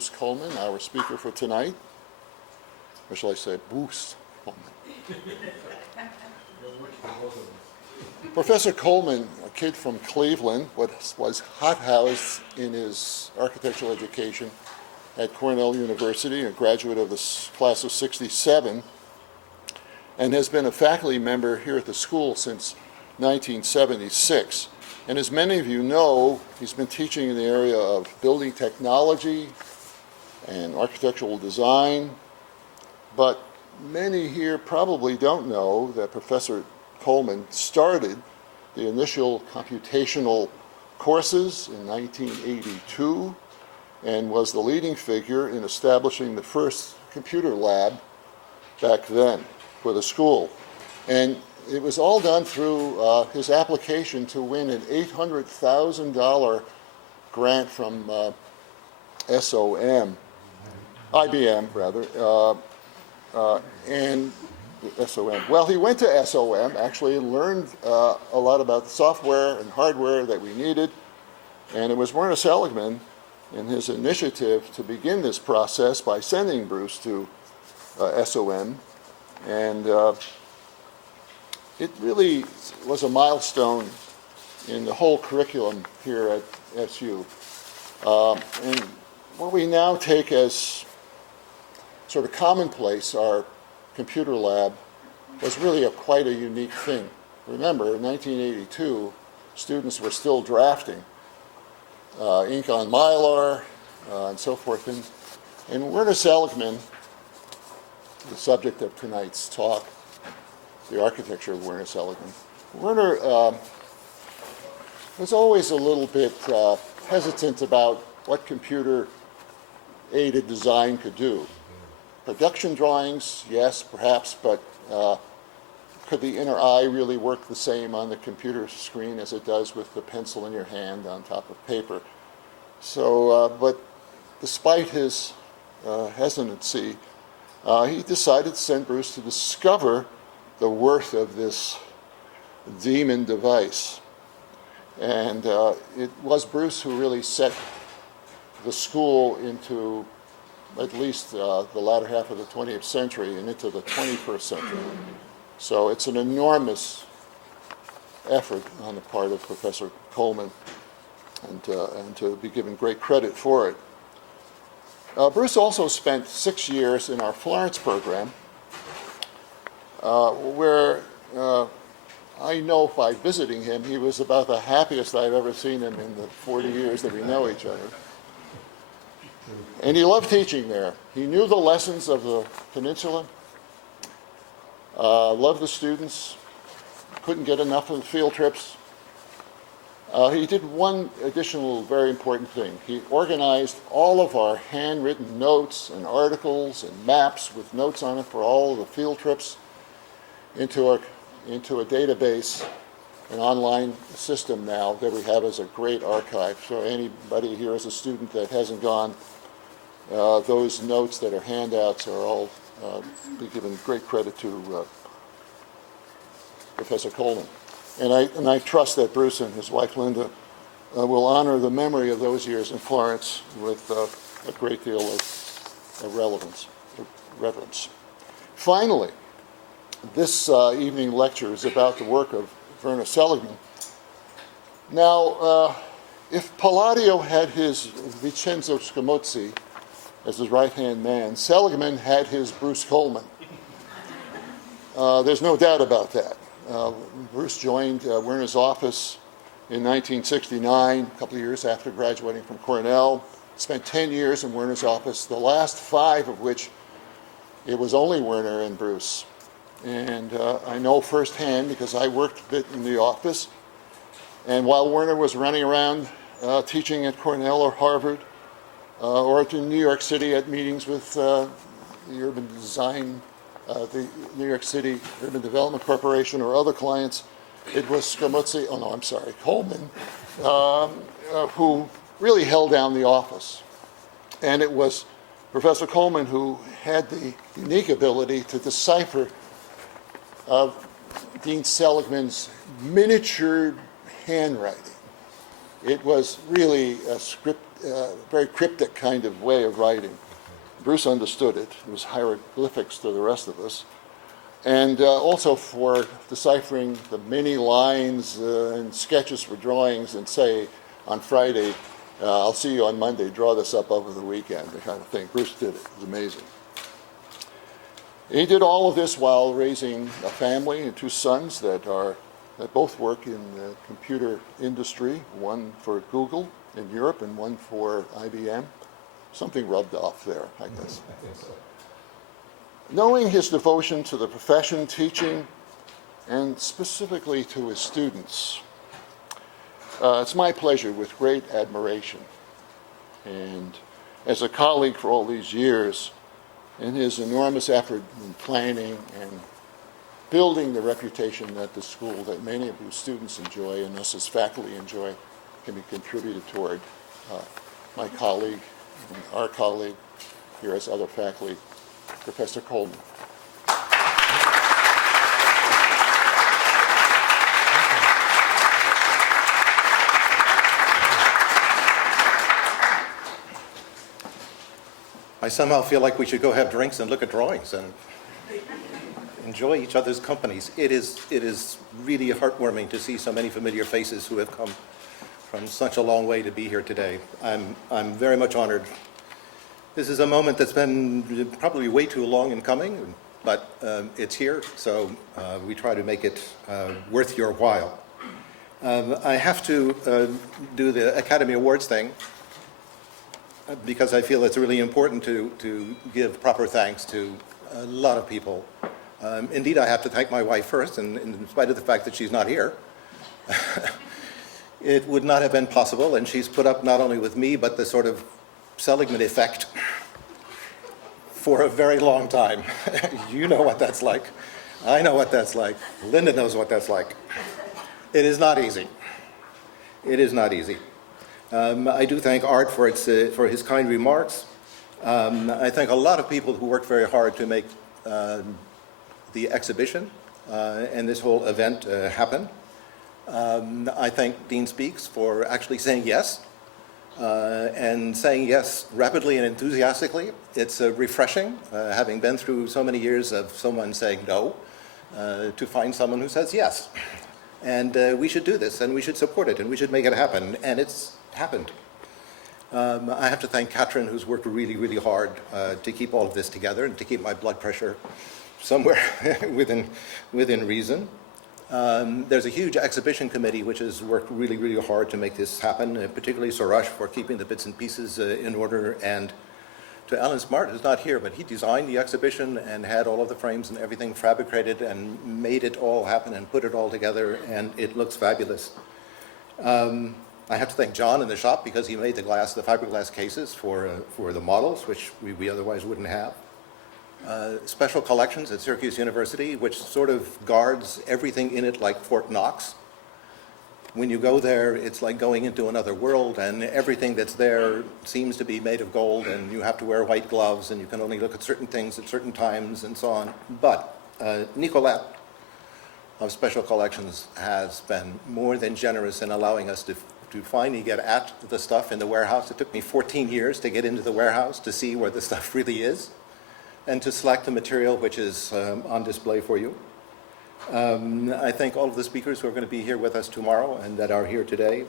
Bruce Coleman, our speaker for tonight. Or shall I say Bruce Coleman? Professor Coleman, a kid from Cleveland, was hothoused in his architectural education at Cornell University, a graduate of the class of '67, and has been a faculty member here at the school since 1976. And as many of you know, he's been teaching in the area of building technology and architectural design, but many here probably don't know that Professor Coleman started the initial computational courses in 1982 and was the leading figure in establishing the first computer lab back then for the school. And it was all done through his application to win an $800,000 grant from IBM rather, and SOM. Well, he went to SOM actually and learned a lot about the software and hardware that we needed, and it was Werner Seligmann in his initiative to begin this process by sending Bruce to SOM, and it really was a milestone in the whole curriculum here at SU. And what we now take as sort of commonplace, our computer lab, was really quite a unique thing. Remember, in 1982, students were still drafting ink on Mylar and so forth. And Werner Seligmann, the subject of tonight's talk, the architecture of Werner Seligmann. Werner was always a little bit hesitant about what computer-aided design could do. Production drawings, yes, perhaps, but could the inner eye really work the same on the computer screen as it does with the pencil in your hand on top of paper? So, but despite his hesitancy, he decided to send Bruce to discover the worth of this demon device. And it was Bruce who really set the school into at least the latter half of the 20th century and into the 21st century. So it's an enormous effort on the part of Professor Coleman, and to be given great credit for it. Bruce also spent 6 years in our Florence program, where I know by visiting him, he was about the happiest I've ever seen him in the 40 years that we know each other. And he loved teaching there. He knew the lessons of the peninsula, loved the students, couldn't get enough of the field trips. He did one additional very important thing. He organized all of our handwritten notes and articles and maps with notes on it for all of the field trips into a database, an online system now that we have as a great archive. So anybody here as a student that hasn't gone, those notes that are handouts are all be given great credit to Professor Coleman. And I trust that Bruce and his wife Linda will honor the memory of those years in Florence with a great deal of reverence. Finally, this evening lecture is about the work of Werner Seligmann. Now, if Palladio had his Vincenzo Scamozzi as his right-hand man, Seligmann had his Bruce Coleman. There's no doubt about that. Bruce joined Werner's office in 1969, a couple of years after graduating from Cornell. Spent 10 years in Werner's office, the last 5 of which it was only Werner and Bruce. And I know firsthand because I worked a bit in the office. And while Werner was running around teaching at Cornell or Harvard, or to New York City at meetings with the urban design, the New York City Urban Development Corporation or other clients, it was Coleman, who really held down the office. And it was Professor Coleman who had the unique ability to decipher Dean Seligmann's miniature handwriting. It was really a very cryptic kind of way of writing. Bruce understood it. It was hieroglyphics to the rest of us. And also for deciphering the many lines and sketches for drawings and say on Friday, I'll see you on Monday, draw this up over the weekend, the kind of thing. Bruce did it. It was amazing. He did all of this while raising a family and 2 sons that both work in the computer industry, one for Google in Europe and one for IBM. Something rubbed off there, I guess. I think so. Knowing his devotion to the profession, teaching, and specifically to his students, it's my pleasure with great admiration. And as a colleague for all these years, in his enormous effort in planning and building the reputation at the school that many of you students enjoy and us as faculty enjoy can be contributed toward. My colleague and our colleague here as other faculty, Professor Coleman. I somehow feel like we should go have drinks and look at drawings and enjoy each other's companies. It is really heartwarming to see so many familiar faces who have come from such a long way to be here today. I'm very much honored. This is a moment that's been probably way too long in coming, but it's here, so we try to make it worth your while. I have to do the Academy Awards thing because I feel it's really important to give proper thanks to a lot of people. Indeed, I have to thank my wife first, and in spite of the fact that she's not here, it would not have been possible, and she's put up not only with me, but the sort of Seligmann effect for a very long time. You know what that's like. I know what that's like. Linda knows what that's like. It is not easy. It is not easy. I do thank Art for his kind remarks. I thank a lot of people who worked very hard to make the exhibition and this whole event happen. I thank Dean Speaks for actually saying yes, and saying yes rapidly and enthusiastically. It's refreshing, having been through so many years of someone saying no, to find someone who says yes. And we should do this, and we should support it, and we should make it happen, and it's happened. I have to thank Katrin, who's worked really, really hard to keep all of this together and to keep my blood pressure somewhere within reason. There's a huge exhibition committee which has worked really, really hard to make this happen, particularly Suresh for keeping the bits and pieces in order, and to Alan Smart, who's not here, but he designed the exhibition and had all of the frames and everything fabricated and made it all happen and put it all together, and it looks fabulous. I have to thank John in the shop because he made the fiberglass cases for the models, which we otherwise wouldn't have. Special collections at Syracuse University, which sort of guards everything in it like Fort Knox. When you go there, it's like going into another world, and everything that's there seems to be made of gold, and you have to wear white gloves, and you can only look at certain things at certain times, and so on. But Nicolette of Special Collections has been more than generous in allowing us to finally get at the stuff in the warehouse. It took me 14 years to get into the warehouse to see where the stuff really is, and to select the material which is on display for you. I thank all of the speakers who are going to be here with us tomorrow and that are here today.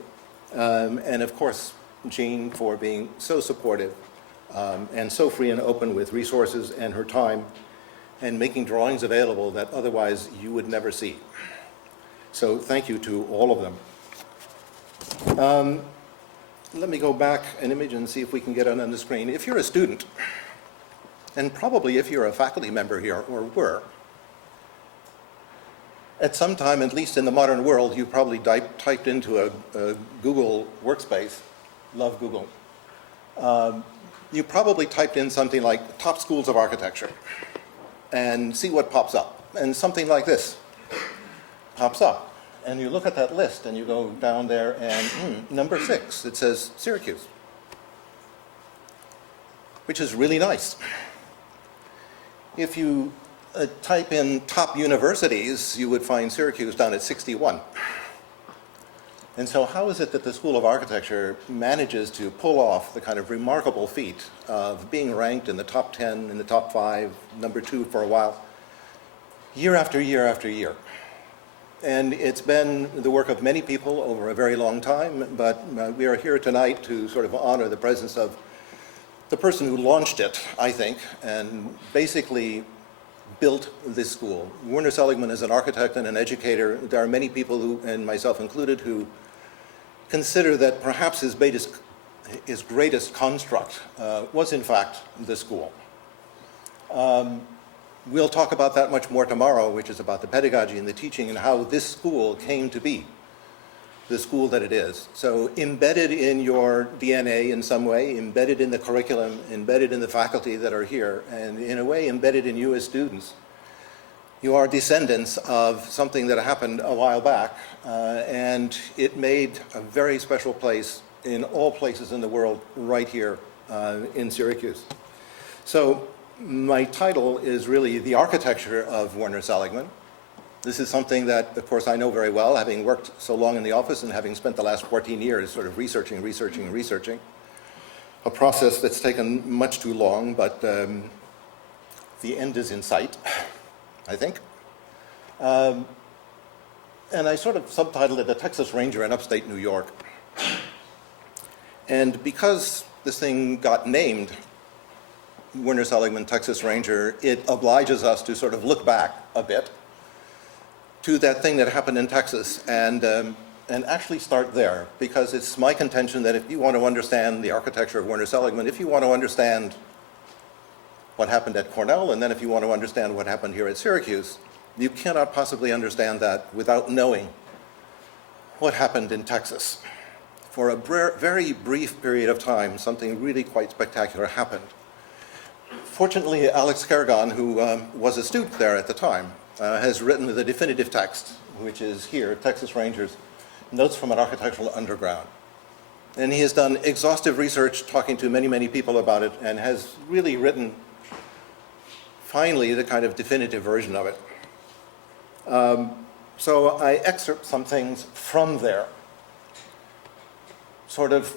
And of course, Jean for being so supportive and so free and open with resources and her time, and making drawings available that otherwise you would never see. So thank you to all of them. Let me go back an image and see if we can get it on the screen. If you're a student, and probably if you're a faculty member here, or were, at some time, at least in the modern world, you probably typed into a Google workspace, love Google, you probably typed in something like top schools of architecture and see what pops up. And something like this pops up. And you look at that list and you go down there and number 6, it says Syracuse, which is really nice. If you type in top universities, you would find Syracuse down at 61. And so how is it that the School of Architecture manages to pull off the kind of remarkable feat of being ranked in the top 10, in the top 5, number 2 for a while, year after year after year? And it's been the work of many people over a very long time, but we are here tonight to sort of honor the presence of the person who launched it, I think, and basically built this school. Werner Seligmann is an architect and an educator. There are many people, who, and myself included, who consider that perhaps his greatest construct was in fact the school. We'll talk about that much more tomorrow, which is about the pedagogy and the teaching and how this school came to be the school that it is. So embedded in your DNA in some way, embedded in the curriculum, embedded in the faculty that are here, and in a way embedded in you as students. You are descendants of something that happened a while back, and it made a very special place in all places in the world right here in Syracuse. So my title is really The Architecture of Werner Seligmann. This is something that, of course, I know very well, having worked so long in the office and having spent the last 14 years sort of researching. A process that's taken much too long, but the end is in sight, I think. And I sort of subtitled it The Texas Ranger in Upstate New York. And because this thing got named Werner Seligmann Texas Ranger, it obliges us to sort of look back a bit to that thing that happened in Texas and actually start there, because it's my contention that if you want to understand the architecture of Werner Seligmann, if you want to understand what happened at Cornell, and then if you want to understand what happened here at Syracuse, you cannot possibly understand that without knowing what happened in Texas. For a very brief period of time, something really quite spectacular happened. Fortunately, Alex Kerrigan, who was a student there at the time, has written the definitive text, which is here, Texas Rangers, Notes from an Architectural Underground. And he has done exhaustive research, talking to many, many people about it, and has really written, finally, the kind of definitive version of it. So I excerpt some things from there. Sort of,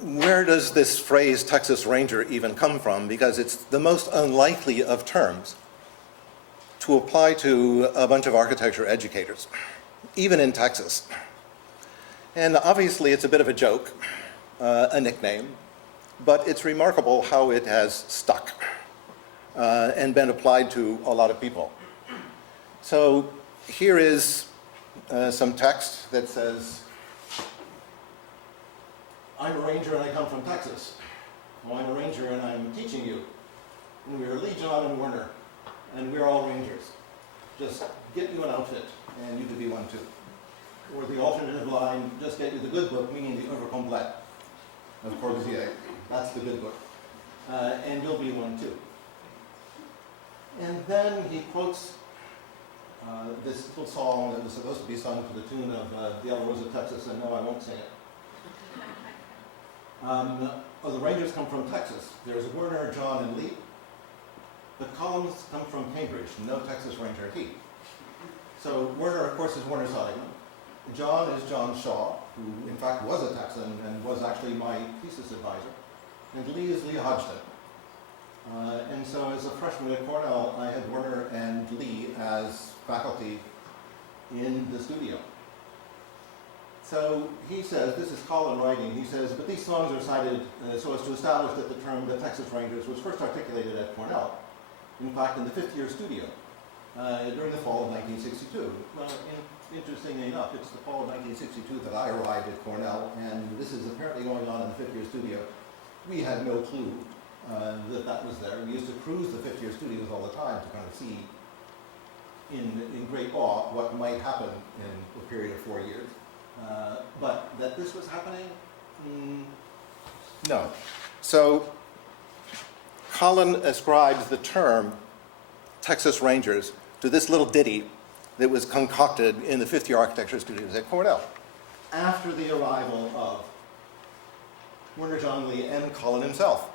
where does this phrase Texas Ranger even come from? Because it's the most unlikely of terms to apply to a bunch of architecture educators, even in Texas. And obviously it's a bit of a joke, a nickname, but it's remarkable how it has stuck and been applied to a lot of people. So here is some text that says, I'm a ranger and I come from Texas. Well, I'm a ranger and I'm teaching you. And we're Lee, John, and Werner. And we're all rangers. Just get you an outfit, and you could be one too. Or the alternative line, just get you the good book, meaning the œuvre complète of Corbusier. That's the good book. And you'll be one too. And then he quotes this little song that was supposed to be sung to the tune of The Yellow Rose of Texas, and no, I won't sing it. The Rangers come from Texas. There's Werner, John, and Lee. The Columns come from Cambridge, no Texas Ranger he. So Werner, of course, is Werner Seligmann. John is John Shaw, who in fact was a Texan and was actually my thesis advisor. And Lee is Lee Hodgson. And so as a freshman at Cornell, I had Werner and Lee as faculty in the studio. So he says, this is Colin writing, he says, but these songs are cited so as to establish that the term the Texas Rangers was first articulated at Cornell. In fact, in the fifth-year studio, during the fall of 1962. Well, interestingly enough, it's the fall of 1962 that I arrived at Cornell, and this is apparently going on in the fifth-year studio. We had no clue that that was there. We used to cruise the fifth-year studios all the time to kind of see in great awe what might happen in a period of 4 years. But that this was happening? No. So Colin ascribes the term Texas Rangers to this little ditty that was concocted in the fifth-year architecture studios at Cornell after the arrival of Werner John Lee and Colin himself.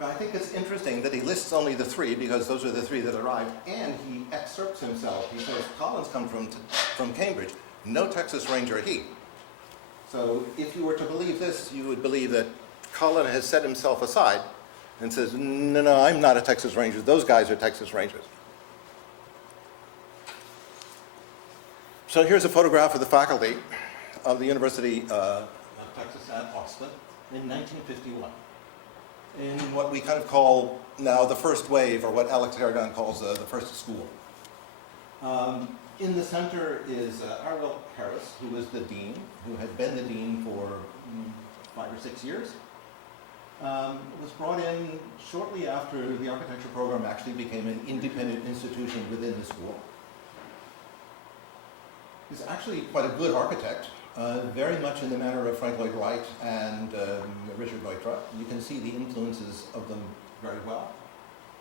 Now, I think it's interesting that he lists only the three because those are the three that arrived, and he excerpts himself. He says, Colin's come from Cambridge, no Texas Ranger heat. So if you were to believe this, you would believe that Colin has set himself aside and says, no, no, I'm not a Texas Ranger. Those guys are Texas Rangers. So here's a photograph of the faculty of the University of Texas at Austin in 1951. In what we kind of call now the first wave, or what Alex Harrigan calls the first school. In the center is Arwell Harris, who was the dean, who had been the dean for 5 or 6 years. Was brought in shortly after the architecture program actually became an independent institution within the school. He's actually quite a good architect, very much in the manner of Frank Lloyd Wright and Richard Neutra. You can see the influences of them very well.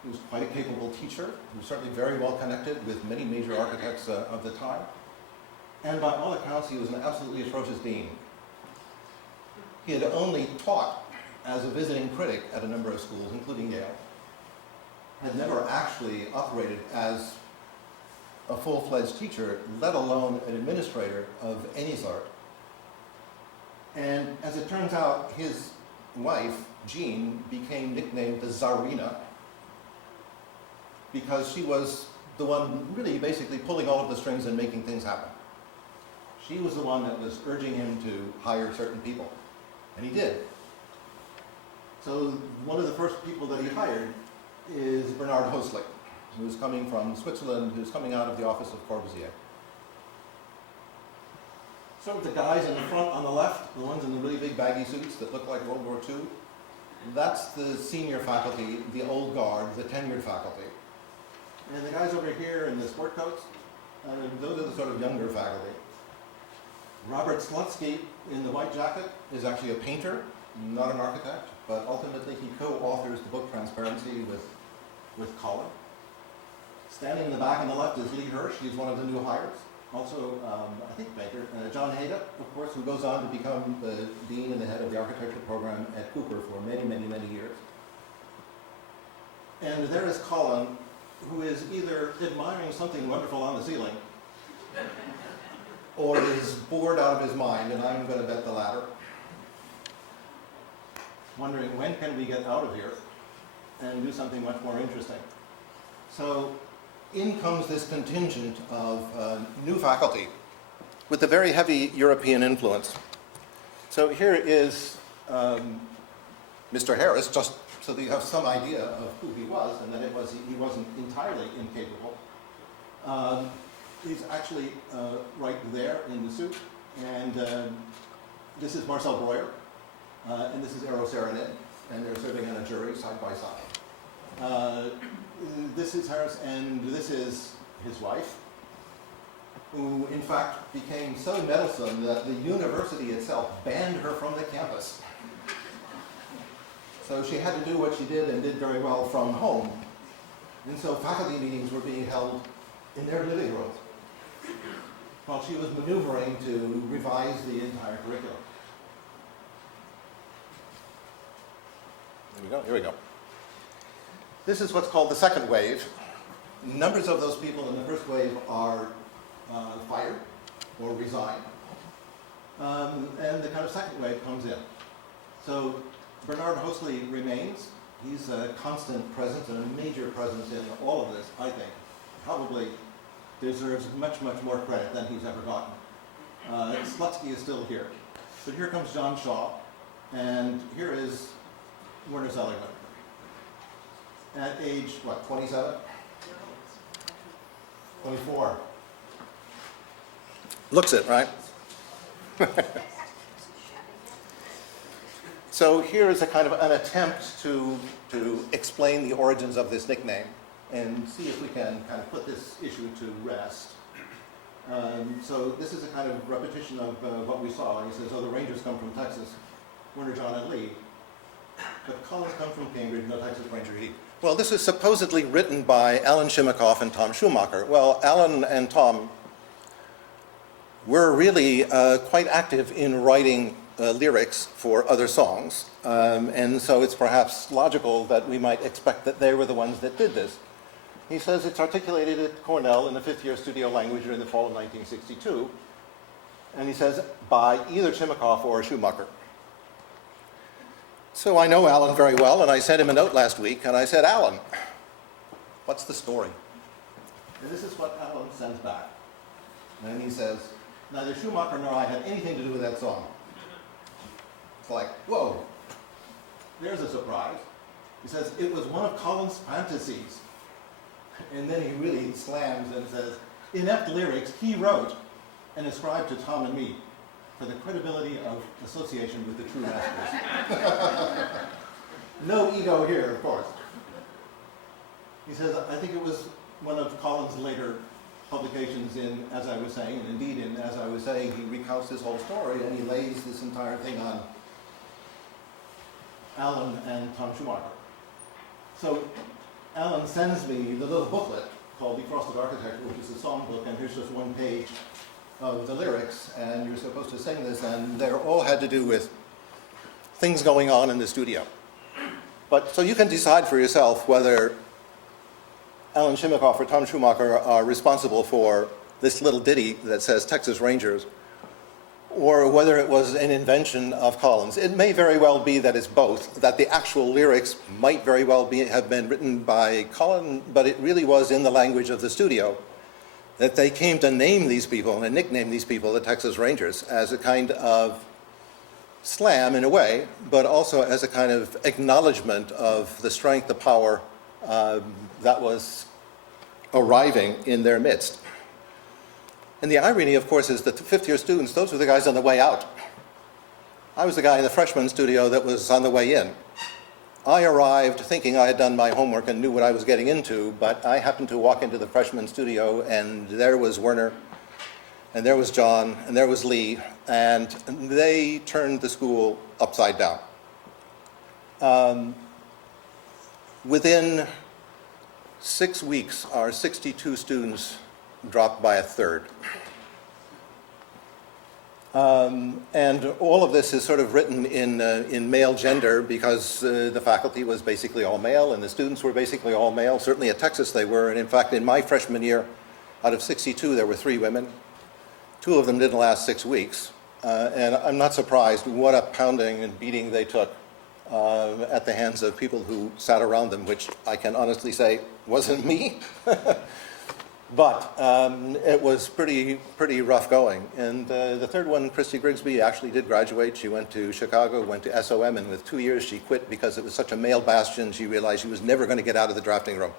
He was quite a capable teacher. He was certainly very well connected with many major architects of the time. And by all accounts, he was an absolutely atrocious dean. He had only taught as a visiting critic at a number of schools, including Yale. Had never actually operated as a full-fledged teacher, let alone an administrator of any sort. And as it turns out, his wife, Jean, became nicknamed the Tsarina because she was the one really basically pulling all of the strings and making things happen. She was the one that was urging him to hire certain people, and he did. So one of the first people that he hired is Bernard Hoslik, who's coming from Switzerland, who's coming out of the office of Corbusier. Sort of the guys in the front on the left, the ones in the really big baggy suits that look like World War II, that's the senior faculty, the old guard, the tenured faculty. And the guys over here in the sport coats, those are the sort of younger faculty. Robert Slutsky in the white jacket is actually a painter, not an architect, but ultimately he co-authors the book Transparency with Colin. Standing in the back on the left is Lee Hirsch. He's one of the new hires. Also, I think Baker. John Hayda, of course, who goes on to become the dean and the head of the architecture program at Cooper for many, many, many years. And there is Colin, who is either admiring something wonderful on the ceiling or is bored out of his mind, and I'm going to bet the latter. Wondering, when can we get out of here and do something much more interesting? So in comes this contingent of new faculty with a very heavy European influence. So here is Mr. Harris, just so that you have some idea of who he was, and that he wasn't entirely incapable. He's actually right there in the suit, and this is Marcel Breuer, and this is Eero Saarinen, and they're serving on a jury side by side. This is Harris, and this is his wife, who in fact became so meddlesome that the university itself banned her from the campus. So she had to do what she did and did very well from home. And so faculty meetings were being held in their living rooms while she was maneuvering to revise the entire curriculum. Here we go. This is what's called the second wave. Numbers of those people in the first wave are fired or resigned. And the kind of second wave comes in. So Bernard Hoslik remains. He's a constant presence and a major presence in all of this, I think. Probably deserves much, much more credit than he's ever gotten. Slutsky is still here. But here comes John Shaw, and here is Werner Seligmann. At age, what, 27? 24. Looks it, right? So here is a kind of an attempt to explain the origins of this nickname and see if we can kind of put this issue to rest. So this is a kind of repetition of what we saw. He says, oh, the Rangers come from Texas, Werner, John, and Lee. But Collins come from Cambridge, no Texas Ranger Heat. Well, this is supposedly written by Alan Chimica and Tom Schumacher. Well, Alan and Tom were really quite active in writing lyrics for other songs. And so it's perhaps logical that we might expect that they were the ones that did this. He says it's articulated at Cornell in the fifth-year studio language during the fall of 1962. And he says, by either Chimica or Schumacher. So I know Alan very well, and I sent him a note last week, and I said, Alan, what's the story? And this is what Alan sends back. And he says, neither Schumacher nor I had anything to do with that song. It's like, whoa, there's a surprise. He says, it was one of Colin's fantasies. And then he really slams and says, inept lyrics he wrote and ascribed to Tom and me for the credibility of association with the true masters. No ego here, of course. He says, I think it was one of Colin's later publications in As I Was Saying, and indeed in As I Was Saying, he recounts this whole story and he lays this entire thing on Alan and Tom Schumacher. So Alan sends me the little booklet called Defrosted Architecture, which is a song book, and here's just one page of the lyrics, and you're supposed to sing this, and they all had to do with things going on in the studio. But so you can decide for yourself whether Alan Chimica or Tom Schumacher are responsible for this little ditty that says Texas Rangers, or whether it was an invention of Colin's. It may very well be that it's both, that the actual lyrics might very well have been written by Colin, but it really was in the language of the studio that they came to name these people and nickname these people the Texas Rangers as a kind of slam in a way, but also as a kind of acknowledgement of the strength, the power that was arriving in their midst. And the irony, of course, is that the fifth-year students, those were the guys on the way out. I was the guy in the freshman studio that was on the way in. I arrived thinking I had done my homework and knew what I was getting into, but I happened to walk into the freshman studio, and there was Werner, and there was John, and there was Lee, and they turned the school upside down. Within 6 weeks, our 62 students dropped by a third. And all of this is sort of written in male gender because the faculty was basically all male and the students were basically all male. Certainly at Texas they were, and in fact in my freshman year, out of 62 there were 3 women. 2 of them didn't last 6 weeks. And I'm not surprised what a pounding and beating they took at the hands of people who sat around them, which I can honestly say wasn't me. But it was pretty rough going. And the third one, Christy Grigsby, actually did graduate. She went to Chicago, went to SOM, and with 2 years she quit because it was such a male bastion. She realized she was never going to get out of the drafting room.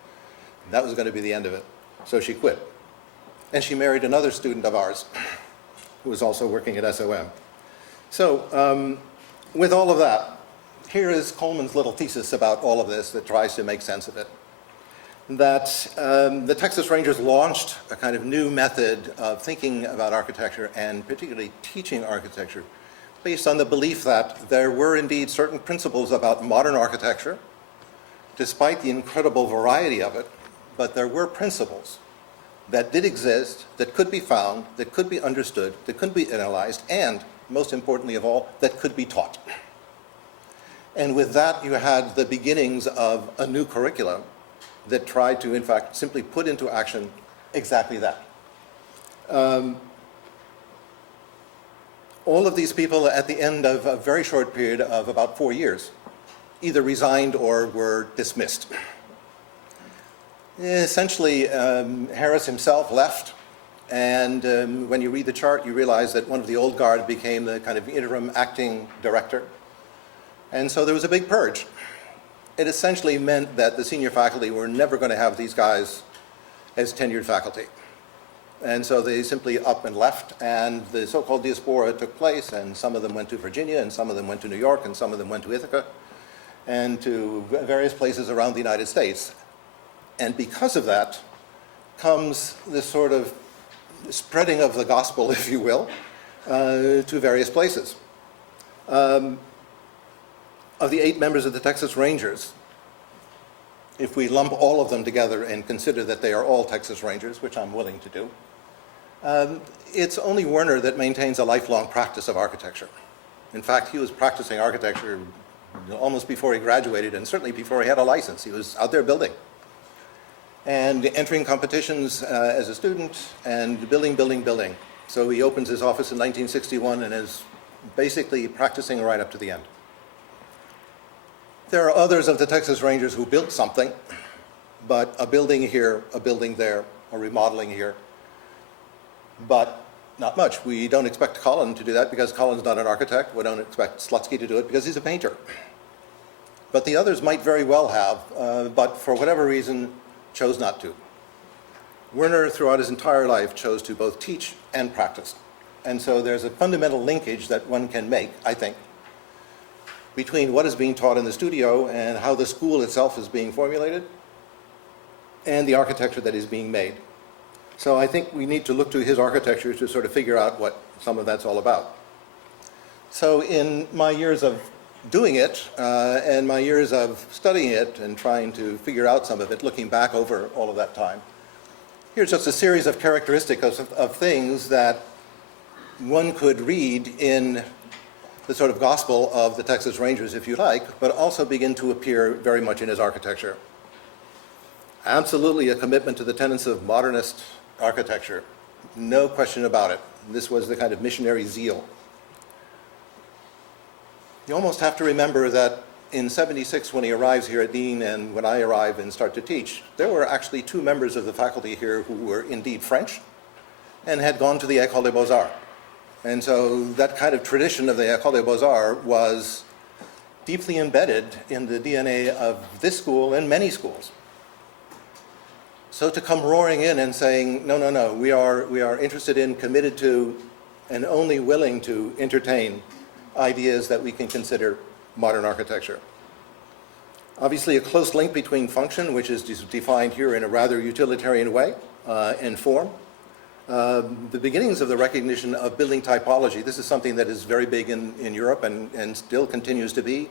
That was going to be the end of it. So she quit. And she married another student of ours who was also working at SOM. So with all of that, here is Coleman's little thesis about all of this that tries to make sense of it. That the Texas Rangers launched a kind of new method of thinking about architecture and particularly teaching architecture based on the belief that there were indeed certain principles about modern architecture, despite the incredible variety of it, but there were principles that did exist, that could be found, that could be understood, that could be analyzed, and, most importantly of all, that could be taught. And with that, you had the beginnings of a new curriculum that tried to, in fact, simply put into action exactly that. All of these people, at the end of a very short period of about 4 years, either resigned or were dismissed. Essentially, Harris himself left, and when you read the chart, you realize that one of the old guard became the kind of interim acting director. And so there was a big purge. It essentially meant that the senior faculty were never going to have these guys as tenured faculty. And so they simply up and left, and the so-called diaspora took place, and some of them went to Virginia, and some of them went to New York, and some of them went to Ithaca, and to various places around the United States. And because of that comes this sort of spreading of the gospel, if you will, to various places. Of the 8 members of the Texas Rangers, if we lump all of them together and consider that they are all Texas Rangers, which I'm willing to do, it's only Werner that maintains a lifelong practice of architecture. In fact, he was practicing architecture almost before he graduated, and certainly before he had a license. He was out there building and entering competitions as a student and building. So he opens his office in 1961 and is basically practicing right up to the end. There are others of the Texas Rangers who built something, but a building here, a building there, a remodeling here, but not much. We don't expect Colin to do that because Colin's not an architect. We don't expect Slutsky to do it because he's a painter. But the others might very well have, but for whatever reason, chose not to. Werner, throughout his entire life, chose to both teach and practice. And so there's a fundamental linkage that one can make, I think, between what is being taught in the studio and how the school itself is being formulated and the architecture that is being made. So I think we need to look to his architecture to sort of figure out what some of that's all about. So in my years of doing it and my years of studying it and trying to figure out some of it, looking back over all of that time, here's just a series of characteristics of things that one could read in the sort of gospel of the Texas Rangers, if you like, but also begin to appear very much in his architecture. Absolutely a commitment to the tenets of modernist architecture. No question about it. This was the kind of missionary zeal. You almost have to remember that in '76, when he arrives here at Dean and when I arrive and start to teach, there were actually 2 members of the faculty here who were indeed French and had gone to the École des Beaux-Arts. And so that kind of tradition of the École des Beaux-Arts was deeply embedded in the DNA of this school and many schools. So to come roaring in and saying, no, no, no, we are interested in, committed to, and only willing to entertain ideas that we can consider modern architecture. Obviously, a close link between function, which is defined here in a rather utilitarian way, and form. The beginnings of the recognition of building typology. This is something that is very big in Europe and still continues to be.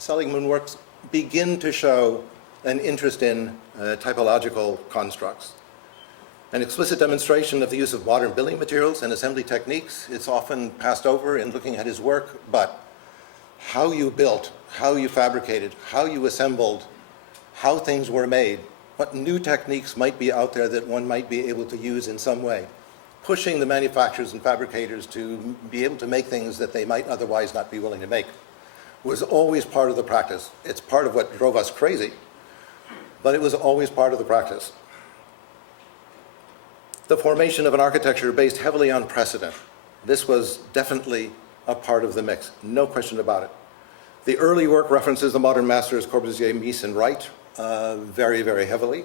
Seligmann works begin to show an interest in typological constructs. An explicit demonstration of the use of modern building materials and assembly techniques. It's often passed over in looking at his work, but how you built, how you fabricated, how you assembled, how things were made, what new techniques might be out there that one might be able to use in some way, pushing the manufacturers and fabricators to be able to make things that they might otherwise not be willing to make, was always part of the practice. It's part of what drove us crazy, but it was always part of the practice. The formation of an architecture based heavily on precedent. This was definitely a part of the mix, no question about it. The early work references the modern masters Corbusier, Mies, and Wright very, very heavily,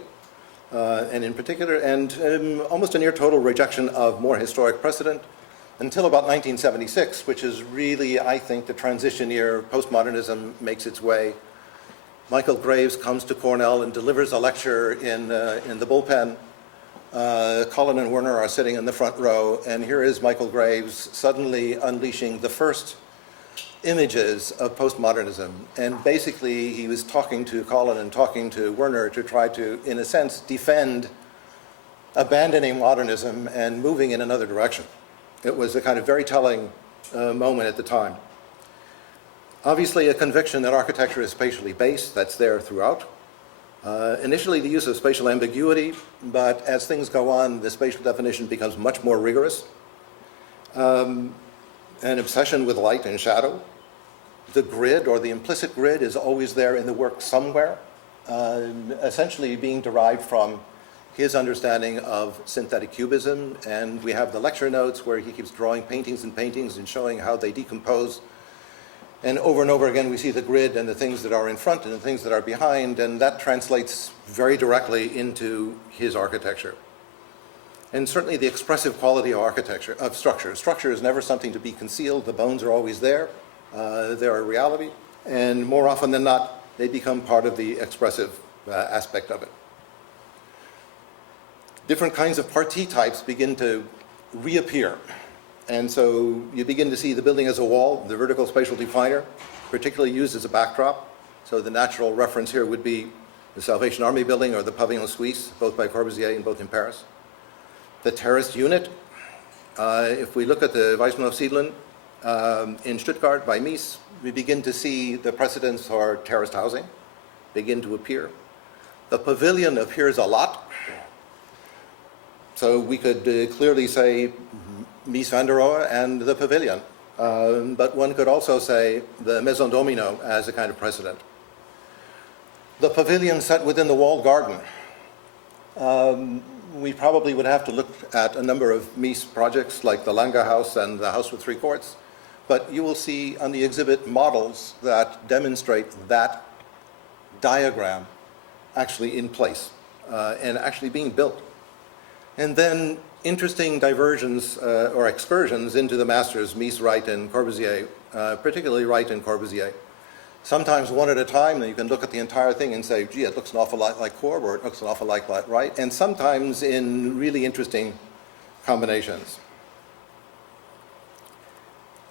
and in particular, and almost a near total rejection of more historic precedent until about 1976, which is really, I think, the transition year. Postmodernism makes its way. Michael Graves comes to Cornell and delivers a lecture in the bullpen. Colin and Werner are sitting in the front row, and here is Michael Graves suddenly unleashing the first images of postmodernism. And basically, he was talking to Colin and talking to Werner to try to, in a sense, defend abandoning modernism and moving in another direction. It was a kind of very telling moment at the time. Obviously, a conviction that architecture is spatially based, that's there throughout. Initially, the use of spatial ambiguity, but as things go on, the spatial definition becomes much more rigorous. An obsession with light and shadow. The grid, or the implicit grid, is always there in the work somewhere, essentially being derived from his understanding of synthetic cubism. And we have the lecture notes where he keeps drawing paintings and showing how they decompose. And over again, we see the grid and the things that are in front and the things that are behind, and that translates very directly into his architecture. And certainly the expressive quality of architecture, of structure. Structure is never something to be concealed. The bones are always there. They're a reality. And more often than not, they become part of the expressive aspect of it. Different kinds of partie types begin to reappear. And so you begin to see the building as a wall, the vertical spatial definer, particularly used as a backdrop. So the natural reference here would be the Salvation Army building or the Pavillon Suisse, both by Corbusier and both in Paris. The terraced unit, if we look at the Weissmann-Siedlung in Stuttgart by Mies, we begin to see the precedents for terraced housing begin to appear. The pavilion appears a lot. So we could clearly say Mies van der Rohe and the pavilion. But one could also say the Maison Domino as a kind of precedent. The pavilion set within the walled garden. We probably would have to look at a number of Mies projects like the Lange House and the House with Three Courts, but you will see on the exhibit models that demonstrate that diagram actually in place and actually being built. And then interesting diversions or excursions into the masters, Mies, Wright, and Corbusier, particularly Wright and Corbusier. Sometimes one at a time, and you can look at the entire thing and say, gee, it looks an awful lot like Corb, or it looks an awful lot like Wright, and sometimes in really interesting combinations.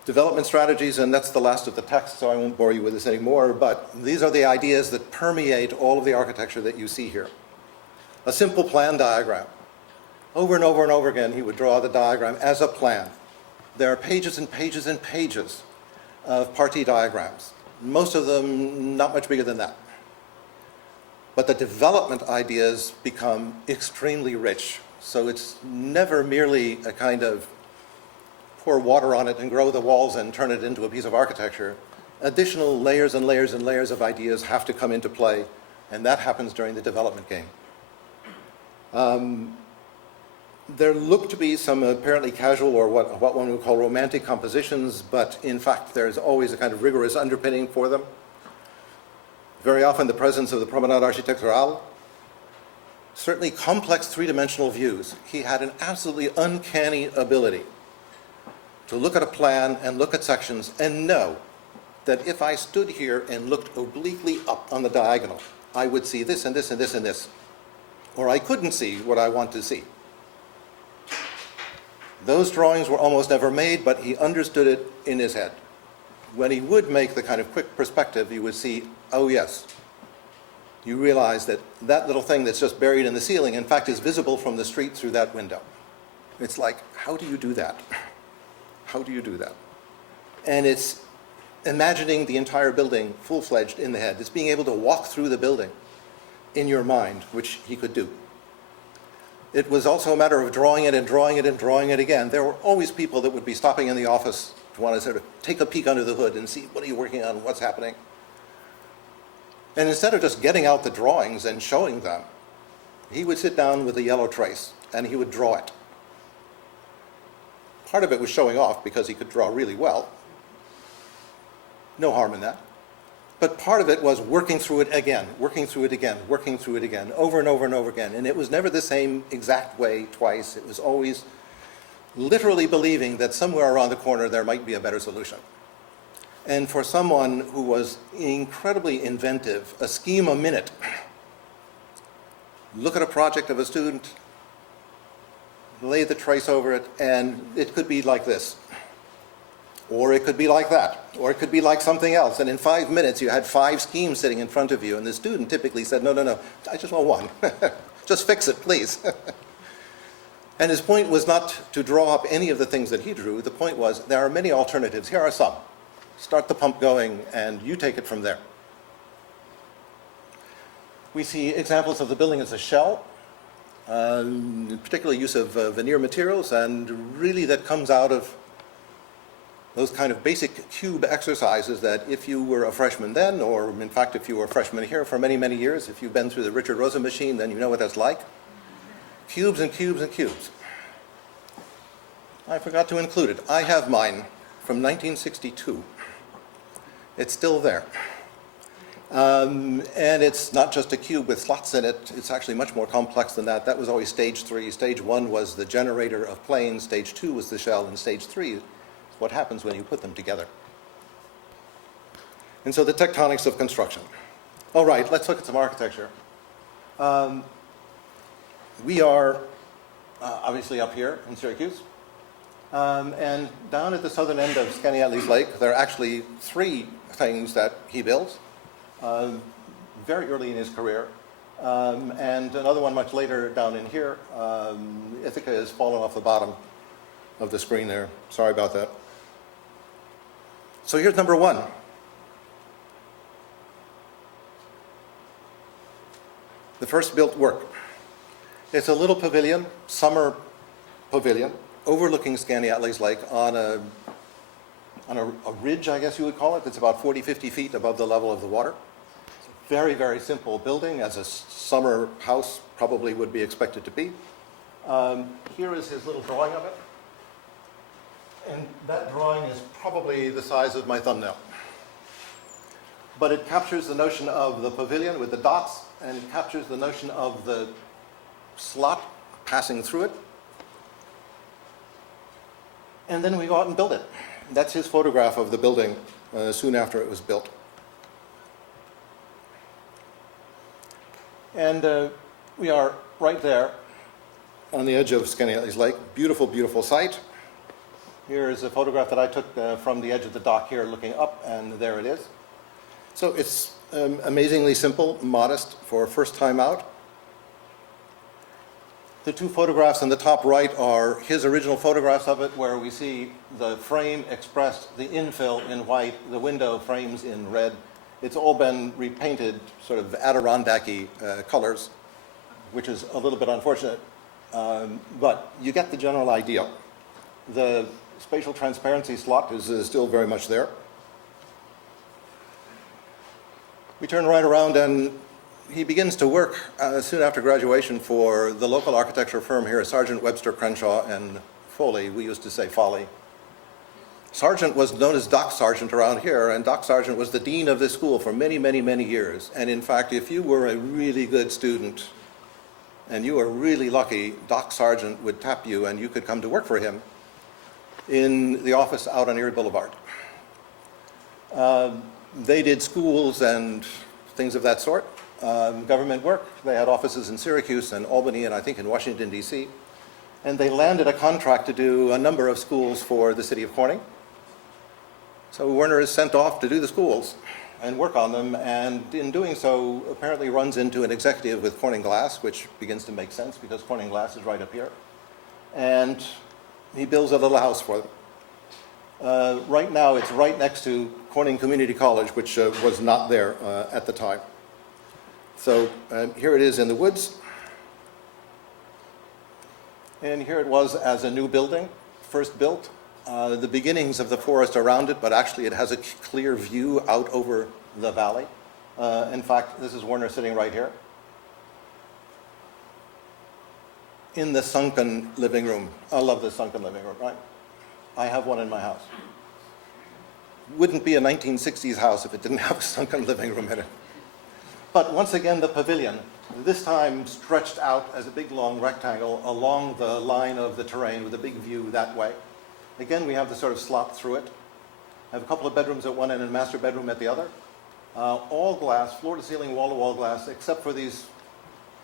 Development strategies, and that's the last of the text, so I won't bore you with this anymore, but these are the ideas that permeate all of the architecture that you see here. A simple plan diagram. Over and over and over again, he would draw the diagram as a plan. There are pages and pages and pages of partie diagrams. Most of them not much bigger than that. But the development ideas become extremely rich. So it's never merely a kind of pour water on it and grow the walls and turn it into a piece of architecture. Additional layers and layers and layers of ideas have to come into play, and that happens during the development game. There look to be some apparently casual or what one would call romantic compositions, but in fact there's always a kind of rigorous underpinning for them. Very often the presence of the Promenade Architecturale. Certainly complex three-dimensional views. He had an absolutely uncanny ability to look at a plan and look at sections and know that if I stood here and looked obliquely up on the diagonal, I would see this and this and this and this. Or I couldn't see what I want to see. Those drawings were almost never made, but he understood it in his head. When he would make the kind of quick perspective, you would see, oh yes, you realize that that little thing that's just buried in the ceiling, in fact, is visible from the street through that window. It's like, how do you do that? How do you do that? And it's imagining the entire building full-fledged in the head. It's being able to walk through the building in your mind, which he could do. It was also a matter of drawing it and drawing it and drawing it again. There were always people that would be stopping in the office to want to sort of take a peek under the hood and see what are you working on, what's happening. And instead of just getting out the drawings and showing them, he would sit down with a yellow trace and he would draw it. Part of it was showing off because he could draw really well. No harm in that. But part of it was working through it again, working through it again, working through it again, over and over and over again. And it was never the same exact way twice. It was always literally believing that somewhere around the corner there might be a better solution. And for someone who was incredibly inventive, a scheme a minute, look at a project of a student, lay the trace over it, and it could be like this. Or it could be like that, or it could be like something else. And in 5 minutes, you had 5 schemes sitting in front of you, and the student typically said, no, no, no, I just want one. Just fix it, please. And his point was not to draw up any of the things that he drew. The point was, there are many alternatives. Here are some. Start the pump going, and you take it from there. We see examples of the building as a shell, particularly use of veneer materials, and really that comes out of those kind of basic cube exercises that if you were a freshman then, or in fact if you were a freshman here for many, many years, if you've been through the Richard Rosa machine, then you know what that's like. Cubes and cubes and cubes. I forgot to include it. I have mine from 1962. It's still there. And it's not just a cube with slots in it. It's actually much more complex than that. That was always stage 3. Stage 1 was the generator of planes. Stage 2 was the shell. And stage 3 is what happens when you put them together. And so the tectonics of construction. All right, let's look at some architecture. We are obviously up here in Syracuse. And down at the southern end of Skaneateles Lake, there are actually 3 things that he built very early in his career. And another one much later down in here. Ithaca has fallen off the bottom of the screen there. Sorry about that. So here's number 1. The first built work. It's a little pavilion, summer pavilion, overlooking Skaneateles Lake on a ridge, I guess you would call it, that's about 40, 50 feet above the level of the water. Very, very simple building, as a summer house probably would be expected to be. Here is his little drawing of it. And that drawing is probably the size of my thumbnail. But it captures the notion of the pavilion with the dots, and it captures the notion of the slot passing through it. And then we go out and build it. That's his photograph of the building soon after it was built. And we are right there on the edge of Skaneateles Lake. Beautiful, beautiful site. Here is a photograph that I took from the edge of the dock here looking up, and there it is. So it's amazingly simple, modest for first time out. The two photographs on the top right are his original photographs of it, where we see the frame expressed, the infill in white, the window frames in red. It's all been repainted sort of Adirondack-y colors, which is a little bit unfortunate, but you get the general idea. The spatial transparency slot is still very much there. We turn right around and he begins to work soon after graduation for the local architecture firm here, Sargent, Webster, Crenshaw, and Foley. We used to say Foley. Sargent was known as Doc Sargent around here, and Doc Sargent was the dean of this school for many, many, many years. And in fact, if you were a really good student and you were really lucky, Doc Sargent would tap you and you could come to work for him in the office out on Erie Boulevard. They did schools and things of that sort, government work. They had offices in Syracuse and Albany and I think in Washington, D.C. And they landed a contract to do a number of schools for the city of Corning. So Werner is sent off to do the schools and work on them, and in doing so apparently runs into an executive with Corning Glass, which begins to make sense because Corning Glass is right up here. And he builds a little house for them. Right now it's right next to Corning Community College, which was not there at the time. So here it is in the woods. And here it was as a new building, first built. The beginnings of the forest around it, but actually it has a clear view out over the valley. In fact, this is Werner sitting right here in the sunken living room. I love this sunken living room, right? I have one in my house. Wouldn't be a 1960s house if it didn't have a sunken living room in it. But once again, the pavilion, this time stretched out as a big long rectangle along the line of the terrain with a big view that way. Again, we have the sort of slot through it. I have a couple of bedrooms at one end and a master bedroom at the other. All glass, floor to ceiling, wall to wall glass, except for these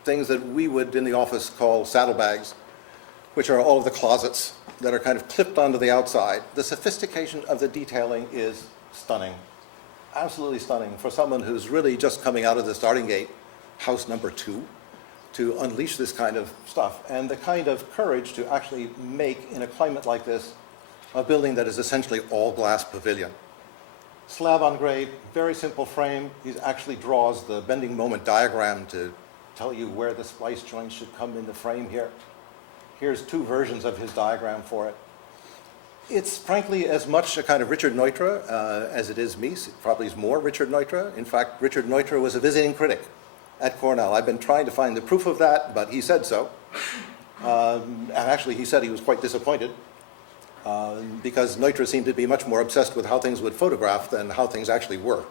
things that we would in the office call saddlebags, which are all of the closets that are kind of clipped onto the outside. The sophistication of the detailing is stunning. Absolutely stunning for someone who's really just coming out of the starting gate, house number 2, to unleash this kind of stuff, and the kind of courage to actually make, in a climate like this, a building that is essentially all glass pavilion. Slab on grade, very simple frame. He actually draws the bending moment diagram to tell you where the splice joints should come in the frame here. Here's 2 versions of his diagram for it. It's frankly as much a kind of Richard Neutra as it is Mies. It probably is more Richard Neutra. In fact, Richard Neutra was a visiting critic at Cornell. I've been trying to find the proof of that, but he said so. And actually, he said he was quite disappointed because Neutra seemed to be much more obsessed with how things would photograph than how things actually were.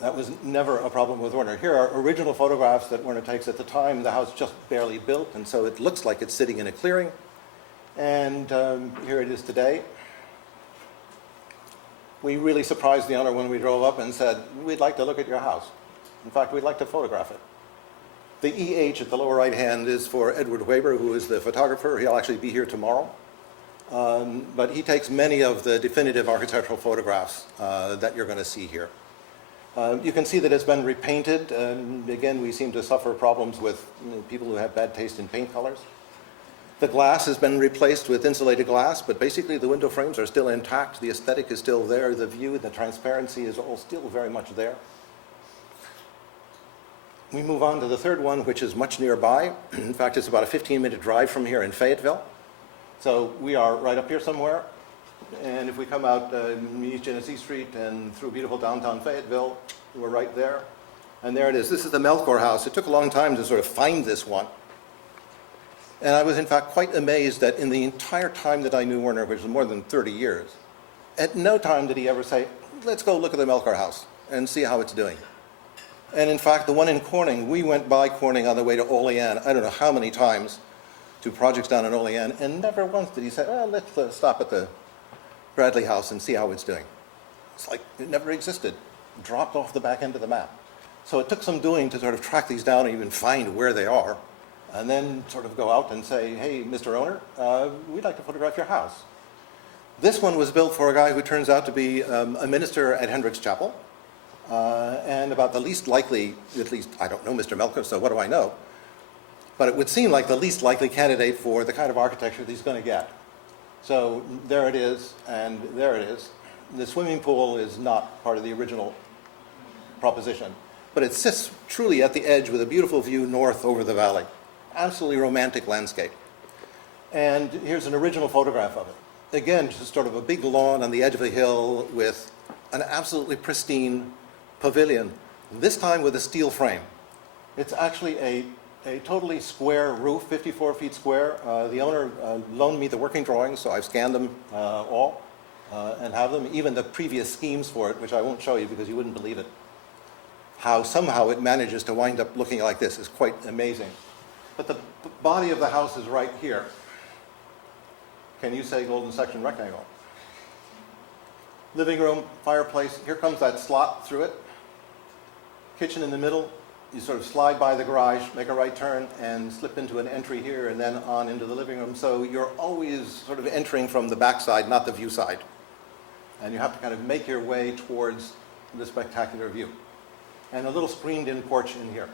That was never a problem with Werner. Here are original photographs that Werner takes at the time. The house just barely built, and so it looks like it's sitting in a clearing. And here it is today. We really surprised the owner when we drove up and said, we'd like to look at your house. In fact, we'd like to photograph it. The EH at the lower right hand is for Edward Weber, who is the photographer. He'll actually be here tomorrow. But he takes many of the definitive architectural photographs that you're going to see here. You can see that it's been repainted. Again, we seem to suffer problems with people who have bad taste in paint colors. The glass has been replaced with insulated glass, but basically the window frames are still intact. The aesthetic is still there. The view, the transparency is all still very much there. we move on to the third one, which is much nearby. In fact, it's about a 15-minute drive from here in Fayetteville. So we are right up here somewhere. And if we come out East Genesee Street and through beautiful downtown Fayetteville, we're right there. And there it is. This is the Melkor House. It took a long time to sort of find this one. And I was, in fact, quite amazed that in the entire time that I knew Werner, which was more than 30 years, at no time did he ever say, let's go look at the Melkor House and see how it's doing. And in fact, the one in Corning, we went by Corning on the way to Olean, I don't know how many times, to projects down in Olean, and never once did he say, oh, let's stop at the Bradley House and see how it's doing. It's like it never existed, dropped off the back end of the map. So it took some doing to sort of track these down and even find where they are, and then sort of go out and say, hey, Mr. Owner, we'd like to photograph your house. This one was built for a guy who turns out to be a minister at Hendricks Chapel, and about the least likely, at least I don't know Mr. Melkor, so what do I know? But it would seem like the least likely candidate for the kind of architecture that he's going to get. So there it is, and there it is. The swimming pool is not part of the original proposition, but it sits truly at the edge with a beautiful view north over the valley. Absolutely romantic landscape. And here's an original photograph of it. Again, just sort of a big lawn on the edge of a hill with an absolutely pristine pavilion, this time with a steel frame. It's actually a totally square roof, 54 feet square. The owner loaned me the working drawings, so I've scanned them all and have them, even the previous schemes for it, which I won't show you because you wouldn't believe it. How somehow it manages to wind up looking like this is quite amazing. But the body of the house is right here. Can you say golden section rectangle? Living room, fireplace, here comes that slot through it. Kitchen in the middle. You sort of slide by the garage, make a right turn, and slip into an entry here, and then on into the living room. So you're always sort of entering from the back side, not the view side. And you have to kind of make your way towards the spectacular view. And a little screened-in porch in here.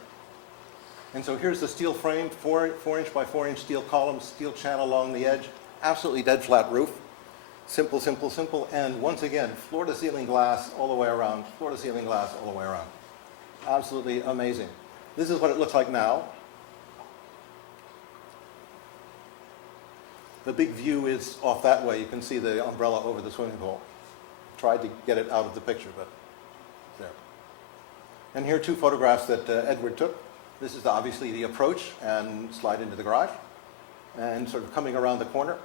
And so here's the steel frame, 4-inch by 4-inch steel columns, steel channel along the edge, absolutely dead flat roof. Simple, simple, simple. And once again, floor-to-ceiling glass all the way around, floor-to-ceiling glass all the way around. Absolutely amazing. This is what it looks like now. The big view is off that way. You can see the umbrella over the swimming pool. Tried to get it out of the picture, but there. And here are two photographs that Edward took. This is obviously the approach and slide into the garage and sort of coming around the corner.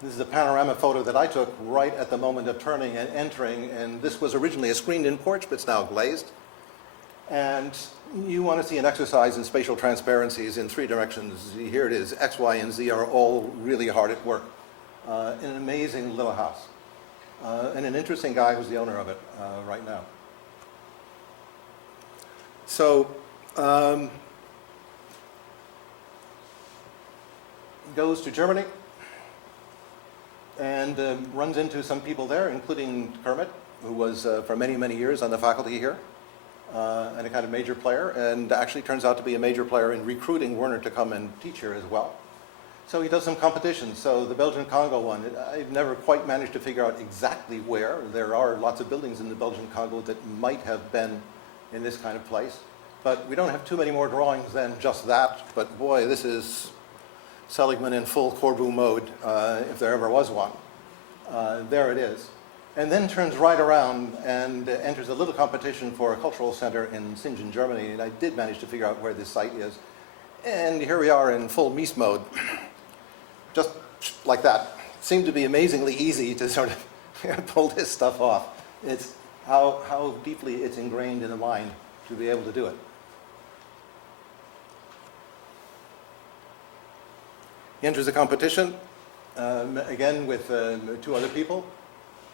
This is a panorama photo that I took right at the moment of turning and entering, and this was originally a screened-in porch, but it's now glazed. And you want to see an exercise in spatial transparencies in 3 directions. Here it is. X, Y, and Z are all really hard at work. An amazing little house. And an interesting guy who's the owner of it right now. So, goes to Germany and runs into some people there, including Kermit, who was for many, many years on the faculty here, and a kind of major player, and actually turns out to be a major player in recruiting Werner to come and teach here as well. So he does some competitions. So the Belgian Congo one, I've never quite managed to figure out exactly where. There are lots of buildings in the Belgian Congo that might have been in this kind of place. But we don't have too many more drawings than just that. But boy, this is Seligmann in full Corbu mode, if there ever was one. There it is. And then turns right around and enters a little competition for a cultural center in Singen, Germany. And I did manage to figure out where this site is. And here we are in full Mies mode. Just like that. It seemed to be amazingly easy to sort of pull this stuff off. It's how deeply it's ingrained in the mind to be able to do it. He enters a competition, again with 2 other people,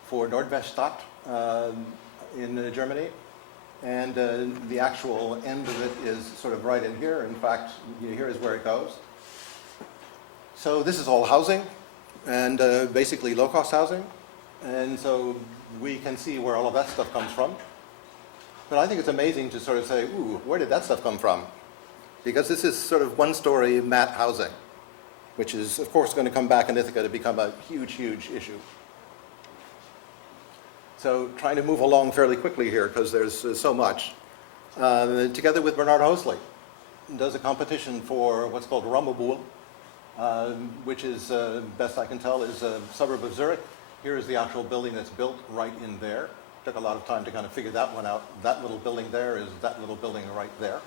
for Nordweststadt in Germany. And the actual end of it is sort of right in here. In fact, here is where it goes. So this is all housing, and basically low-cost housing. And so we can see where all of that stuff comes from. But I think it's amazing to sort of say, ooh, where did that stuff come from? Because this is sort of one-story mat housing, which is, of course, going to come back in Ithaca to become a huge, huge issue. So trying to move along fairly quickly here because there's so much. together with Bernard Hosley, does a competition for what's called Rumbleboom, which is, best I can tell, is a suburb of Zurich. Here is the actual building that's built right in there. Took a lot of time to kind of figure that one out. That little building there is that little building right there.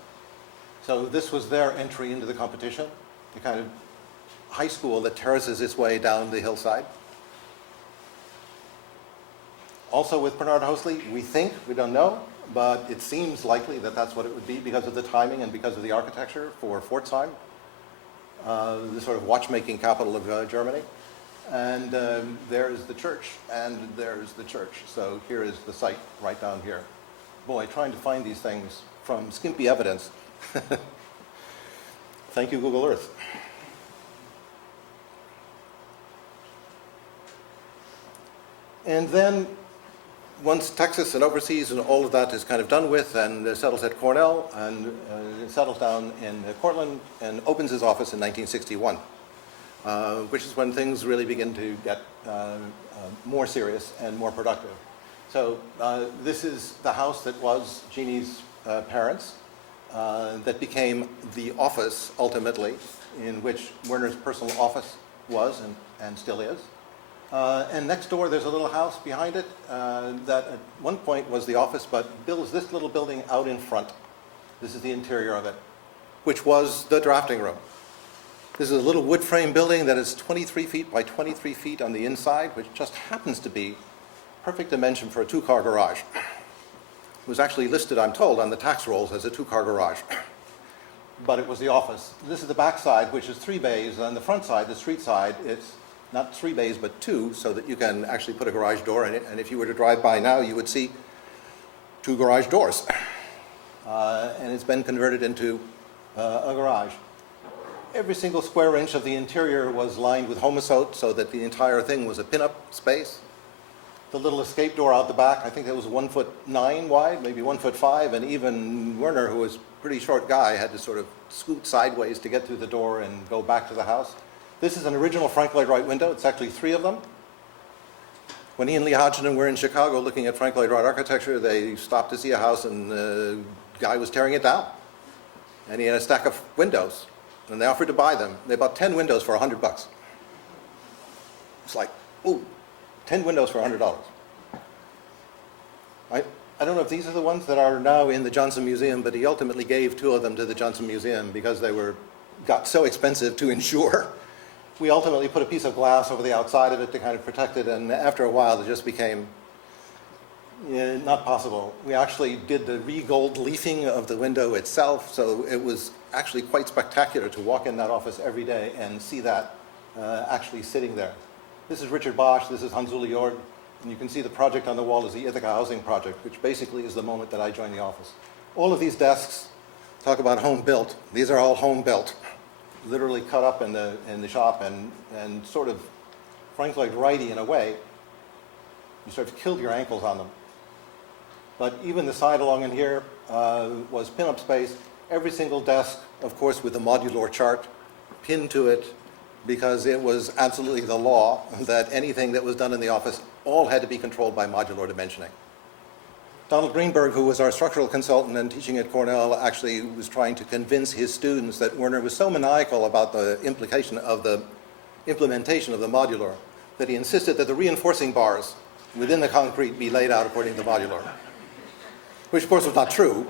So this was their entry into the competition, the kind of high school that terraces its way down the hillside. Also with Bernard Hosley, we think, we don't know, but it seems likely that that's what it would be because of the timing and because of the architecture for Pforzheim, the sort of watchmaking capital of Germany. And there's the church, and there's the church. So here is the site right down here. Boy, trying to find these things from skimpy evidence. Thank you, Google Earth. And then once Texas and overseas and all of that is kind of done with and settles at Cornell and settles down in Cortland and opens his office in 1961, which is when things really begin to get more serious and more productive. So this is the house that was Jeannie's parents, that became the office ultimately in which Werner's personal office was and still is. And next door, there's a little house behind it that at one point was the office, but builds this little building out in front. This is the interior of it, which was the drafting room. This is a little wood frame building that is 23 feet by 23 feet on the inside, which just happens to be perfect dimension for a two-car garage. It was actually listed, I'm told, on the tax rolls as a two-car garage. But it was the office. This is the back side, which is 3 bays. And on the front side, the street side, it's not 3 bays, but 2, so that you can actually put a garage door in it. And if you were to drive by now, you would see 2 garage doors. And it's been converted into a garage. Every single square inch of the interior was lined with homosote so that the entire thing was a pin-up space. The little escape door out the back, I think that was 1'9" wide, maybe 1'5", and even Werner, who was a pretty short guy, had to sort of scoot sideways to get through the door and go back to the house. This is an original Frank Lloyd Wright window. It's actually 3 of them. When he and Lee Hodgson were in Chicago looking at Frank Lloyd Wright architecture, they stopped to see a house and the guy was tearing it down. And he had a stack of windows, and they offered to buy them. They bought 10 windows for $100. It's like, ooh, 10 windows for $100. I don't know if these are the ones that are now in the Johnson Museum, but he ultimately gave 2 of them to the Johnson Museum because they got so expensive to insure. We ultimately put a piece of glass over the outside of it to kind of protect it, and after a while it just became not possible. We actually did the re-gold leafing of the window itself, so it was actually quite spectacular to walk in that office every day and see that actually sitting there. This is Richard Bosch, this is Hans-Uli Jord, and you can see the project on the wall is the Ithaca Housing Project, which basically is the moment that I joined the office. All of these desks talk about home built. These are all home built, literally cut up in the shop and sort of Frank Lloyd Wrighty in a way. You sort of killed your ankles on them. But even the side along in here was pin-up space. Every single desk, of course, with a modular chart pinned to it, because it was absolutely the law that anything that was done in the office all had to be controlled by modular dimensioning. Donald Greenberg, who was our structural consultant and teaching at Cornell, actually was trying to convince his students that Werner was so maniacal about the implementation of the modular that he insisted that the reinforcing bars within the concrete be laid out according to the modular, which of course was not true,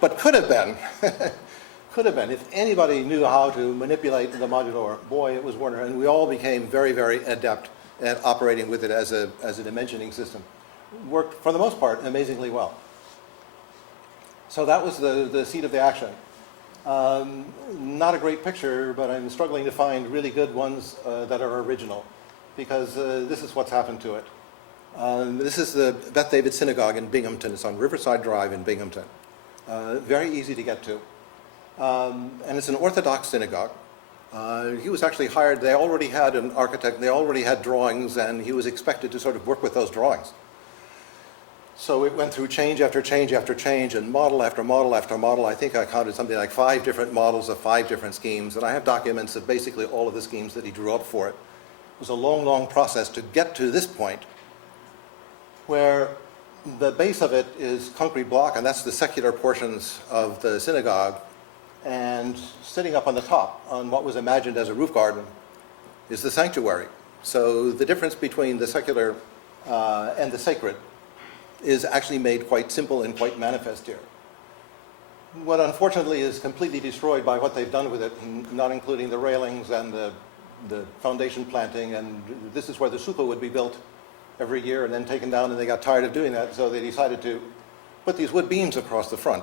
but could have been. Could have been. If anybody knew how to manipulate the modular, boy, it was Werner, and we all became very, very adept at operating with it as a dimensioning system. Worked, for the most part, amazingly well. So that was the seat of the action. Not a great picture, but I'm struggling to find really good ones that are original, because this is what's happened to it. This is the Beth David Synagogue in Binghamton. It's on Riverside Drive in Binghamton. Very easy to get to. And it's an Orthodox synagogue. He was actually hired. They already had an architect. They already had drawings, and he was expected to sort of work with those drawings. So it went through change after change after change, and model after model after model. I think I counted something like 5 different models of 5 different schemes, and I have documents of basically all of the schemes that he drew up for it. It was a long, long process to get to this point where The base of it is concrete block, and that's the secular portions of the synagogue. And sitting up on the top, on what was imagined as a roof garden, is the sanctuary. So the difference between the secular and the sacred is actually made quite simple and quite manifest here. What unfortunately is completely destroyed by what they've done with it, not including the railings and the foundation planting, and this is where the supa would be built every year and then taken down, and they got tired of doing that, so they decided to put these wood beams across the front.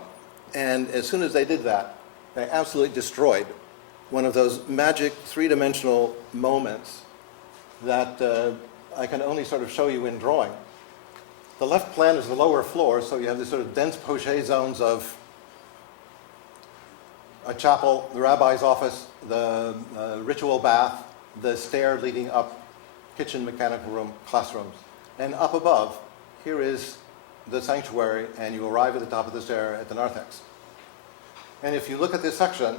And as soon as they did that, they absolutely destroyed one of those magic three-dimensional moments that I can only sort of show you in drawing. The left plan is the lower floor, so you have this sort of dense poché zones of a chapel, the rabbi's office, the ritual bath, the stair leading up, kitchen, mechanical room, classrooms. And up above, here is the sanctuary, and you arrive at the top of the stair at the narthex. And if you look at this section,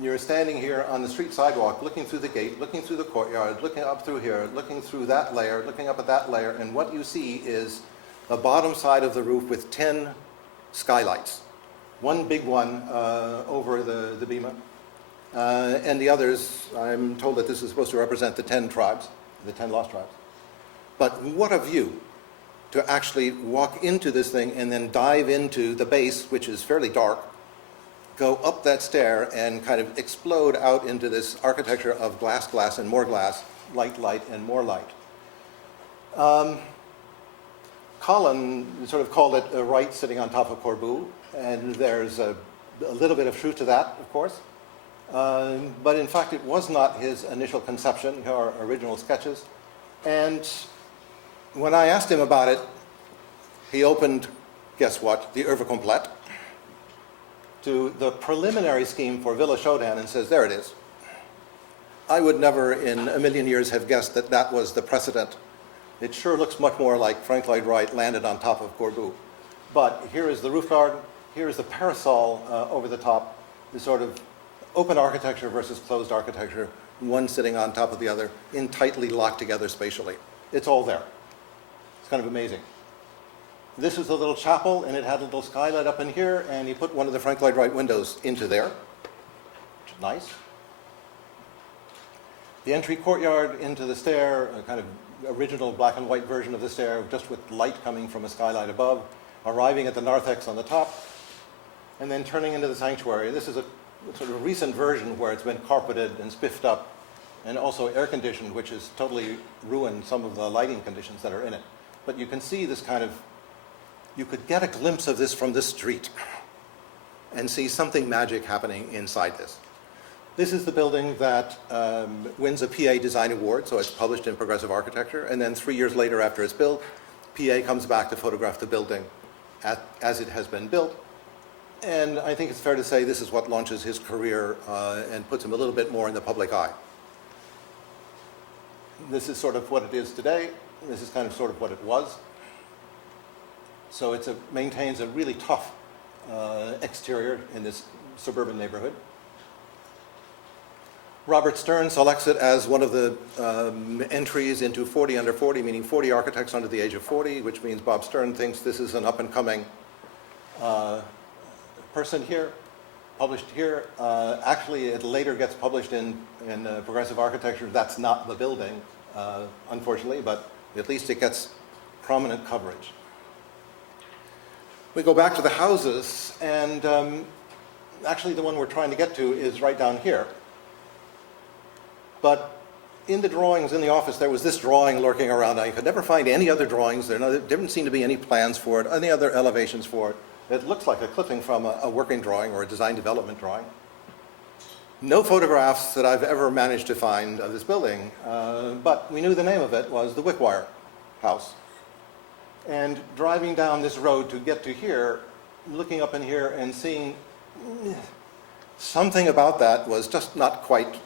you're standing here on the street sidewalk, looking through the gate, looking through the courtyard, looking up through here, looking through that layer, looking up at that layer, and what you see is the bottom side of the roof with 10 skylights. One big one over the bima, and the others, I'm told that this is supposed to represent the 10 tribes, the 10 lost tribes. But what a view to actually walk into this thing and then dive into the base, which is fairly dark, go up that stair and kind of explode out into this architecture of glass, glass, and more glass, light, light, and more light. Colin sort of called it a right sitting on top of Corbu, and there's a little bit of truth to that, of course. But in fact, it was not his initial conception or original sketches. And when I asked him about it, he opened, guess what, the Œuvre Complète to the preliminary scheme for Villa Shodan and says, there it is. I would never in a million years have guessed that that was the precedent. It sure looks much more like Frank Lloyd Wright landed on top of Corbu. But here is the roof garden, here is the parasol over the top, the sort of open architecture versus closed architecture, one sitting on top of the other, in tightly locked together spatially. It's all there. It's kind of amazing. This is a little chapel, and it had a little skylight up in here, and he put one of the Frank Lloyd Wright windows into there, which is nice. The entry courtyard into the stair, a kind of original black and white version of the stair, just with light coming from a skylight above, arriving at the narthex on the top, and then turning into the sanctuary. This is a sort of recent version where it's been carpeted and spiffed up, and also air-conditioned, which has totally ruined some of the lighting conditions that are in it. But you can see this kind of, you could get a glimpse of this from the street and see something magic happening inside this. This is the building that wins a PA Design Award, so it's published in Progressive Architecture, and then 3 years later after it's built, PA comes back to photograph the building as it has been built. And I think it's fair to say this is what launches his career and puts him a little bit more in the public eye. This is sort of what it is today. This is kind of sort of what it was. So it maintains a really tough exterior in this suburban neighborhood. Robert Stern selects it as one of the entries into 40 under 40, meaning 40 architects under the age of 40, which means Bob Stern thinks this is an up-and-coming person here, published here. Actually, it later gets published in Progressive Architecture. That's not the building, unfortunately, but at least it gets prominent coverage. We go back to the houses, and actually the one we're trying to get to is right down here. But in the drawings in the office, there was this drawing lurking around. I could never find any other drawings. There didn't seem to be any plans for it, any other elevations for it. It looks like a clipping from a working drawing or a design development drawing. No photographs that I've ever managed to find of this building, but we knew the name of it was the Wickwire House. And driving down this road to get to here, looking up in here and seeing something about that was just not quite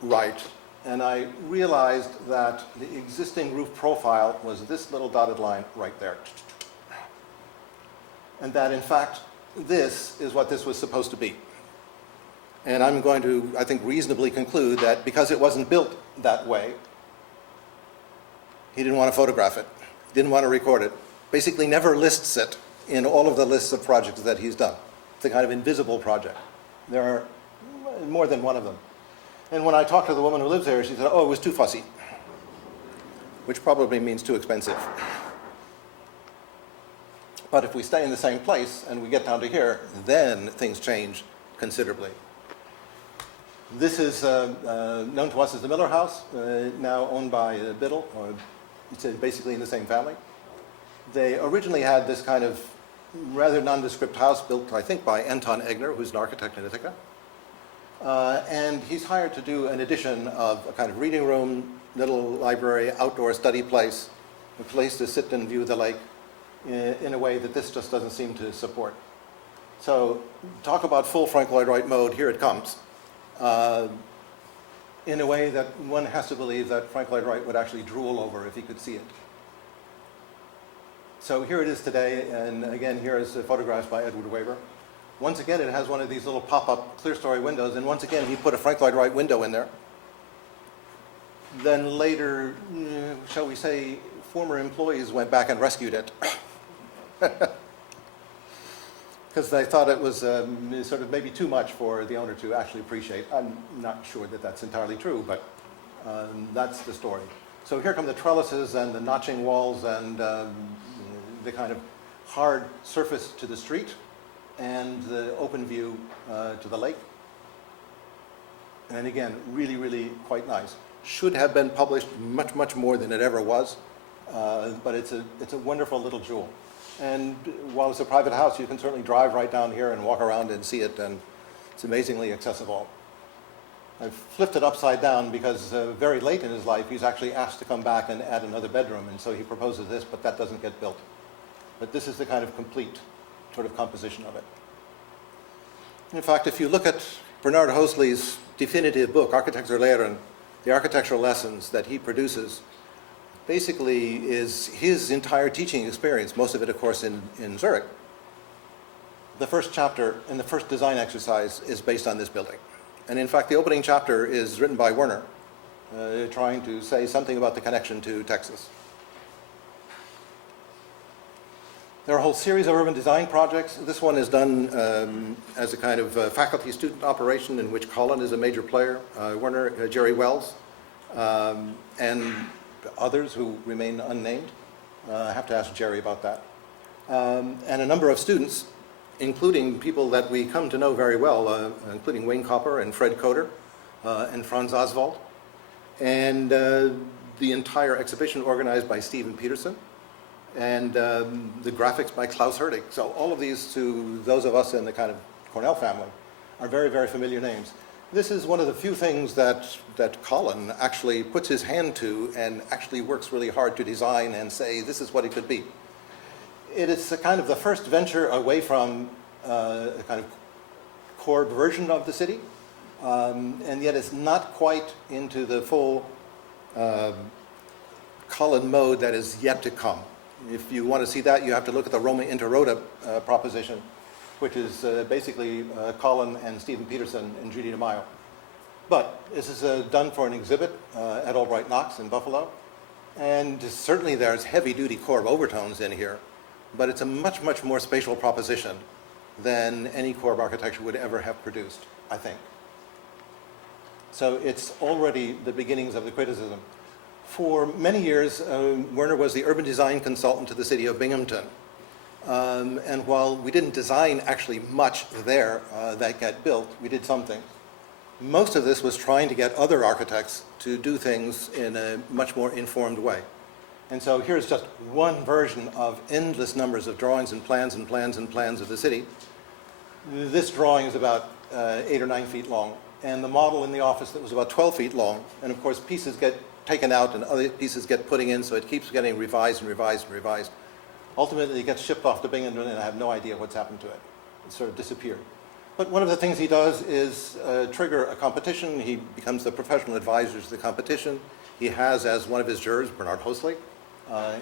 right. And I realized that the existing roof profile was this little dotted line right there. And that, in fact, this is what this was supposed to be. And I'm going to, I think, reasonably conclude that because it wasn't built that way, he didn't want to photograph it, didn't want to record it, basically never lists it in all of the lists of projects that he's done. It's a kind of invisible project. There are more than one of them. And when I talked to the woman who lives there, she said, oh, it was too fussy, which probably means too expensive. But if we stay in the same place and we get down to here, then things change considerably. This is known to us as the Melkor House, now owned by Biddle, or it's basically in the same family. They originally had this kind of rather nondescript house built, I think, by Anton Egner, who's an architect in Ithaca. And he's hired to do an addition of a kind of reading room, little library, outdoor study place, a place to sit and view the lake in a way that this just doesn't seem to support. So talk about full Frank Lloyd Wright mode, here it comes. In a way that one has to believe that Frank Lloyd Wright would actually drool over if he could see it. So here it is today, and again, here is photographs by Edward Weber. Once again, it has one of these little pop-up clear-story windows, and once again, he put a Frank Lloyd Wright window in there. Then later, shall we say, former employees went back and rescued it. Because they thought it was sort of maybe too much for the owner to actually appreciate. I'm not sure that that's entirely true, but that's the story. So here come the trellises and the notching walls and the kind of hard surface to the street and the open view to the lake. And again, really, really quite nice. Should have been published much, much more than it ever was, but it's a wonderful little jewel. And while it's a private house, you can certainly drive right down here and walk around and see it, and it's amazingly accessible. I've flipped it upside down because very late in his life, he's actually asked to come back and add another bedroom, and so he proposes this, but that doesn't get built. But this is the kind of complete sort of composition of it. In fact, if you look at Bernard Hosley's definitive book, Architecturlehren, the architectural lessons that he produces, basically is his entire teaching experience, most of it, of course, in Zurich. The first chapter and the first design exercise is based on this building. And in fact, the opening chapter is written by Werner, trying to say something about the connection to Texas. There are a whole series of urban design projects. This one is done as a kind of faculty-student operation in which Colin is a major player, Werner, Jerry Wells, and others who remain unnamed. I have to ask Jerry about that. And a number of students, including people that we come to know very well, including Wayne Copper and Fred Coder and Franz Oswald, and the entire exhibition organized by Stephen Peterson, and the graphics by Klaus Herdig. So all of these, to those of us in the kind of Cornell family, are very, very familiar names. This is one of the few things that Colin actually puts his hand to and actually works really hard to design and say, this is what it could be. It is a kind of the first venture away from a kind of core version of the city, and yet it's not quite into the full Colin mode that is yet to come. If you want to see that, you have to look at the Roma Inter Rota proposition, which is basically Colin and Stephen Peterson and Judy DeMaio. But this is done for an exhibit at Albright Knox in Buffalo. And certainly there's heavy-duty core overtones in here, but it's a much, much more spatial proposition than any core architecture would ever have produced, I think. So it's already the beginnings of the criticism. For many years, Werner was the urban design consultant to the city of Binghamton. And while we didn't design actually much there that got built, we did something. Most of this was trying to get other architects to do things in a much more informed way. And so here's just one version of endless numbers of drawings and plans and plans and plans of the city. This drawing is about 8 or 9 feet long, and the model in the office that was about 12 feet long. And of course, pieces get taken out and other pieces get putting in, so it keeps getting revised and revised and revised. Ultimately, it gets shipped off to Binghamton, and I have no idea what's happened to it. It sort of disappeared. But one of the things he does is trigger a competition. He becomes the professional advisor to the competition. He has as one of his jurors Bernard Hosley,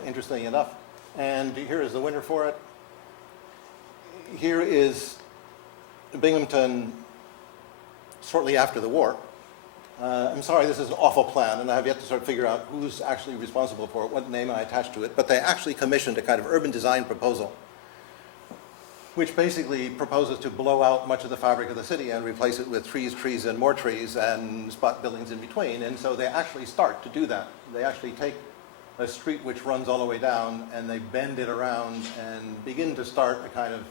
interestingly enough. And here is the winner for it. Here is Binghamton shortly after the war. I'm sorry, this is an awful plan, and I have yet to sort of figure out who's actually responsible for it, what name I attach to it, but they actually commissioned a kind of urban design proposal, which basically proposes to blow out much of the fabric of the city and replace it with trees, trees, and more trees, and spot buildings in between. And so they actually start to do that. They actually take a street which runs all the way down, and they bend it around and begin to start a kind of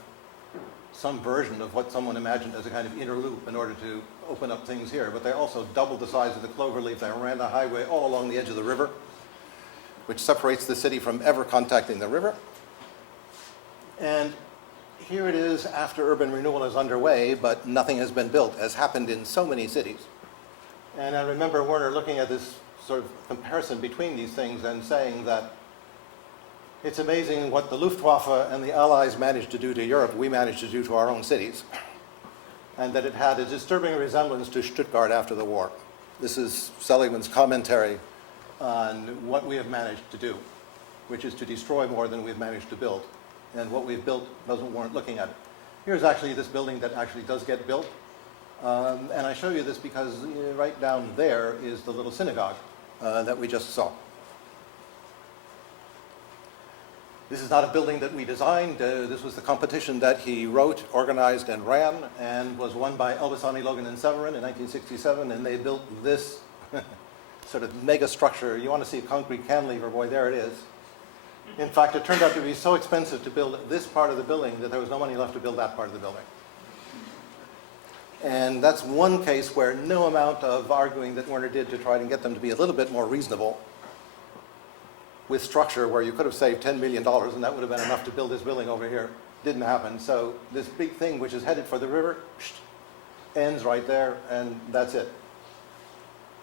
some version of what someone imagined as a kind of inner loop in order to open up things here. But they also doubled the size of the cloverleaf. They ran the highway all along the edge of the river, which separates the city from ever contacting the river. And here it is after urban renewal is underway, but nothing has been built, as happened in so many cities. And I remember Werner looking at this sort of comparison between these things and saying that it's amazing what the Luftwaffe and the Allies managed to do to Europe, we managed to do to our own cities, and that it had a disturbing resemblance to Stuttgart after the war. This is Seligmann's commentary on what we have managed to do, which is to destroy more than we've managed to build. And what we've built doesn't warrant looking at it. Here's actually this building that actually does get built. And I show you this because right down there is the little synagogue that we just saw. This is not a building that we designed. This was the competition that he wrote, organized, and ran, and was won by Elbasani, Logan, and Severin in 1967. And they built this sort of mega structure. You want to see a concrete cantilever, boy, there it is. In fact, it turned out to be so expensive to build this part of the building that there was no money left to build that part of the building. And that's one case where no amount of arguing that Werner did to try and get them to be a little bit more reasonable with structure, where you could have saved $10 million and that would have been enough to build this building over here, didn't happen. So this big thing which is headed for the river ends right there, and that's it.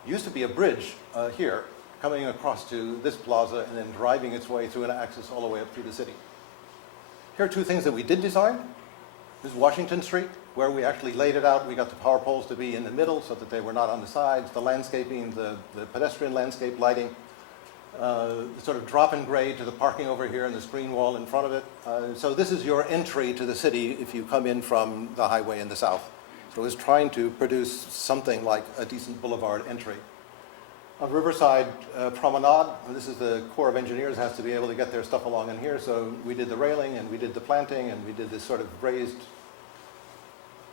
Used to be a bridge here coming across to this plaza and then driving its way through an axis all the way up through the city. Here are two things that we did design. This is Washington Street, where we actually laid it out. We got the power poles to be in the middle so that they were not on the sides, the landscaping, the pedestrian landscape lighting, sort of drop in grade to the parking over here and the screen wall in front of it. So this is your entry to the city if you come in from the highway in the south. So it was trying to produce something like a decent boulevard entry. A riverside promenade, this is the Corps of Engineers has to be able to get their stuff along in here, so we did the railing and we did the planting and we did this sort of raised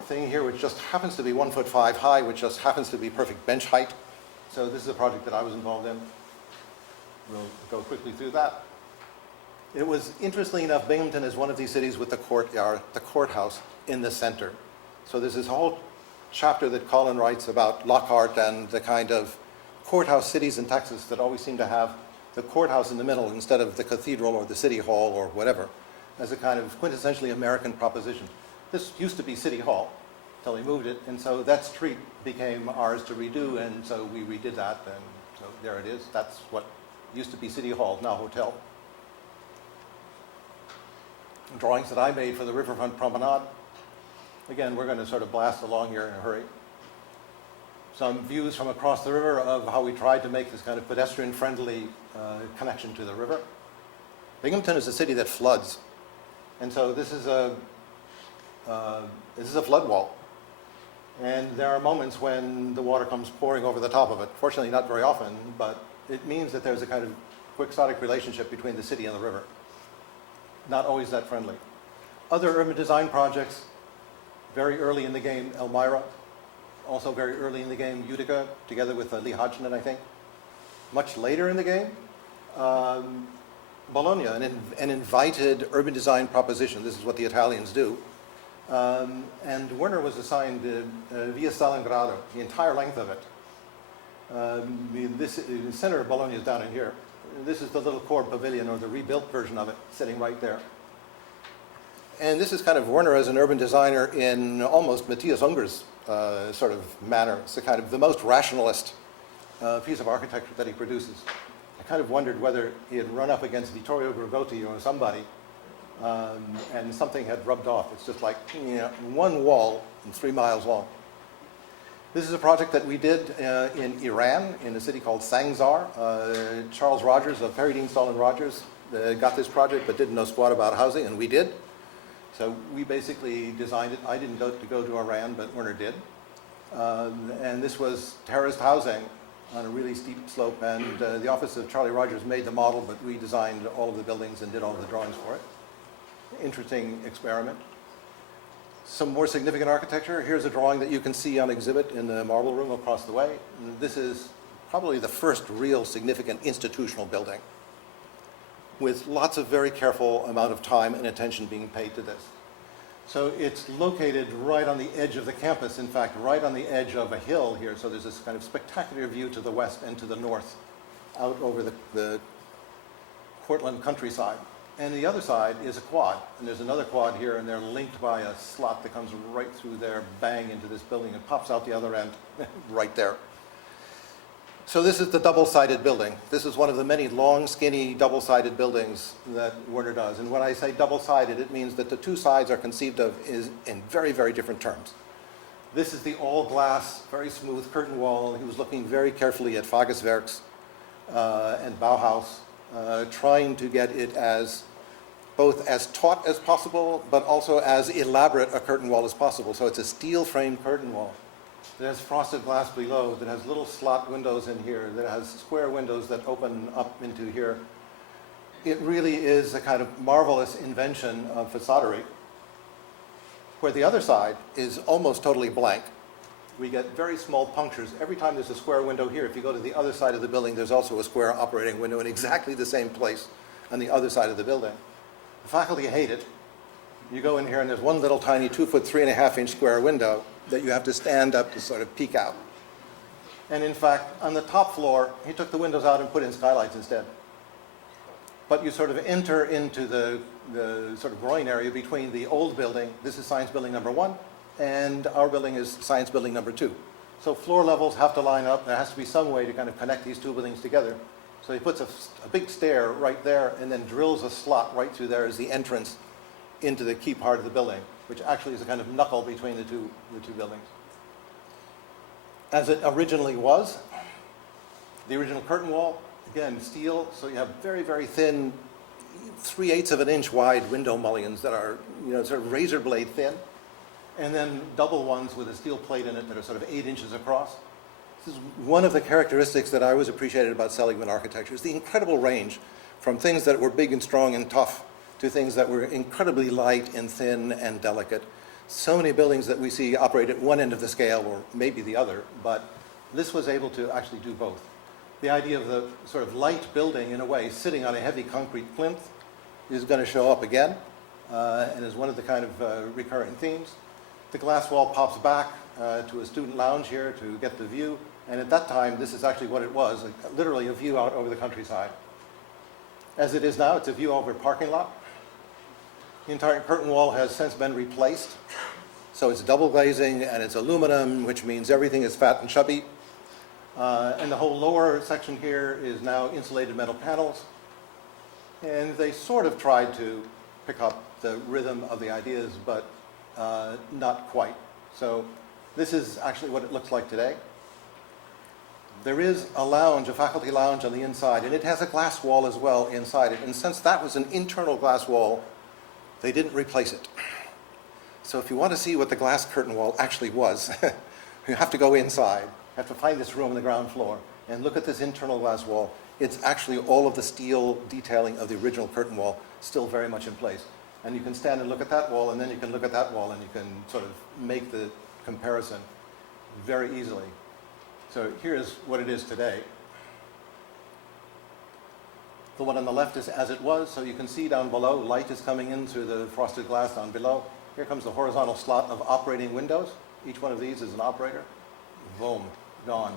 thing here, which just happens to be 1.5 feet high, which just happens to be perfect bench height. So this is a project that I was involved in. We'll go quickly through that. It was, interestingly enough, Binghamton is one of these cities with the courtyard, the courthouse in the center. So there's this whole chapter that Colin writes about Lockhart and the kind of courthouse cities in Texas that always seem to have the courthouse in the middle instead of the cathedral or the city hall or whatever, as a kind of quintessentially American proposition. This used to be City Hall until they moved it, and so that street became ours to redo, and so we redid that, and so there it is. That's what used to be City Hall, now hotel. Drawings that I made for the riverfront promenade. Again, we're going to sort of blast along here in a hurry. Some views from across the river of how we tried to make this kind of pedestrian-friendly connection to the river. Binghamton is a city that floods, and so this is a flood wall. And there are moments when the water comes pouring over the top of it. Fortunately, not very often, but it means that there's a kind of quixotic relationship between the city and the river. Not always that friendly. Other urban design projects, very early in the game, Elmira. Also very early in the game, Utica, together with Lee Hodgson, I think. Much later in the game, Bologna, an invited urban design proposition. This is what the Italians do. And Werner was assigned Via Stalingrado, the entire length of it. The center of Bologna is down in here. This is the little core pavilion, or the rebuilt version of it, sitting right there. And this is kind of Werner as an urban designer in almost Matthias Unger's sort of manner. It's the kind of the most rationalist piece of architecture that he produces. I kind of wondered whether he had run up against Vittorio Bergotti or somebody, and something had rubbed off. It's just like one wall and 3 miles long. This is a project that we did in Iran, in a city called Sangzar. Charles Rogers of Perry Dean Stall & Rogers got this project but didn't know squat about housing, and we did. So we basically designed it. I didn't go to Iran, but Werner did. And this was terraced housing on a really steep slope, and the office of Charlie Rogers made the model, but we designed all of the buildings and did all of the drawings for it. Interesting experiment. Some more significant architecture. Here's a drawing that you can see on exhibit in the marble room across the way. And this is probably the first real significant institutional building, with lots of very careful amount of time and attention being paid to this. So it's located right on the edge of the campus, in fact, right on the edge of a hill here. So there's this kind of spectacular view to the west and to the north, out over the Portland countryside. And the other side is a quad, and there's another quad here, and they're linked by a slot that comes right through there, bang into this building, and pops out the other end right there. So this is the double-sided building. This is one of the many long, skinny, double-sided buildings that Werner does. And when I say double-sided, it means that the two sides are conceived of in very, very different terms. This is the all-glass, very smooth curtain wall. He was looking very carefully at Fageswerks and Bauhaus, trying to get it as both as taut as possible, but also as elaborate a curtain wall as possible. So it's a steel-framed curtain wall. It has frosted glass below, that has little slot windows in here, that has square windows that open up into here. It really is a kind of marvelous invention of façadery, where the other side is almost totally blank. We get very small punctures. Every time there's a square window here, if you go to the other side of the building, there's also a square operating window in exactly the same place on the other side of the building. The faculty hate it. You go in here and there's one little tiny 2-foot, 3.5-inch square window that you have to stand up to sort of peek out. And in fact, on the top floor, he took the windows out and put in skylights instead. But you sort of enter into the sort of groin area between the old building, this is science building number 1, and our building is science building number 2. So floor levels have to line up. There has to be some way to kind of connect these two buildings together. So he puts a big stair right there and then drills a slot right through there as the entrance into the key part of the building, which actually is a kind of knuckle between the two buildings. As it originally was, the original curtain wall, again, steel, so you have very, very thin, 3/8 of an inch wide window mullions that are, sort of razor blade thin, and then double ones with a steel plate in it that are sort of 8 inches across. This is one of the characteristics that I always appreciated about Seligmann architecture, is the incredible range from things that were big and strong and tough to things that were incredibly light and thin and delicate. So many buildings that we see operate at one end of the scale, or maybe the other, but this was able to actually do both. The idea of the sort of light building, in a way, sitting on a heavy concrete plinth is going to show up again, and is one of the kind of recurring themes. The glass wall pops back to a student lounge here to get the view, and at that time, this is actually what it was, literally a view out over the countryside. As it is now, it's a view over a parking lot. The entire curtain wall has since been replaced. So it's double glazing and it's aluminum, which means everything is fat and chubby. And the whole lower section here is now insulated metal panels. And they sort of tried to pick up the rhythm of the ideas, but not quite. So this is actually what it looks like today. There is a lounge, a faculty lounge on the inside, and it has a glass wall as well inside it. And since that was an internal glass wall, they didn't replace it. So if you want to see what the glass curtain wall actually was, you have to go inside. You have to find this room on the ground floor and look at this internal glass wall. It's actually all of the steel detailing of the original curtain wall still very much in place. And you can stand and look at that wall, and then you can look at that wall, and you can sort of make the comparison very easily. So here's what it is today. The one on the left is as it was, so you can see down below, light is coming in through the frosted glass down below. Here comes the horizontal slot of operating windows. Each one of these is an operator. Boom, gone.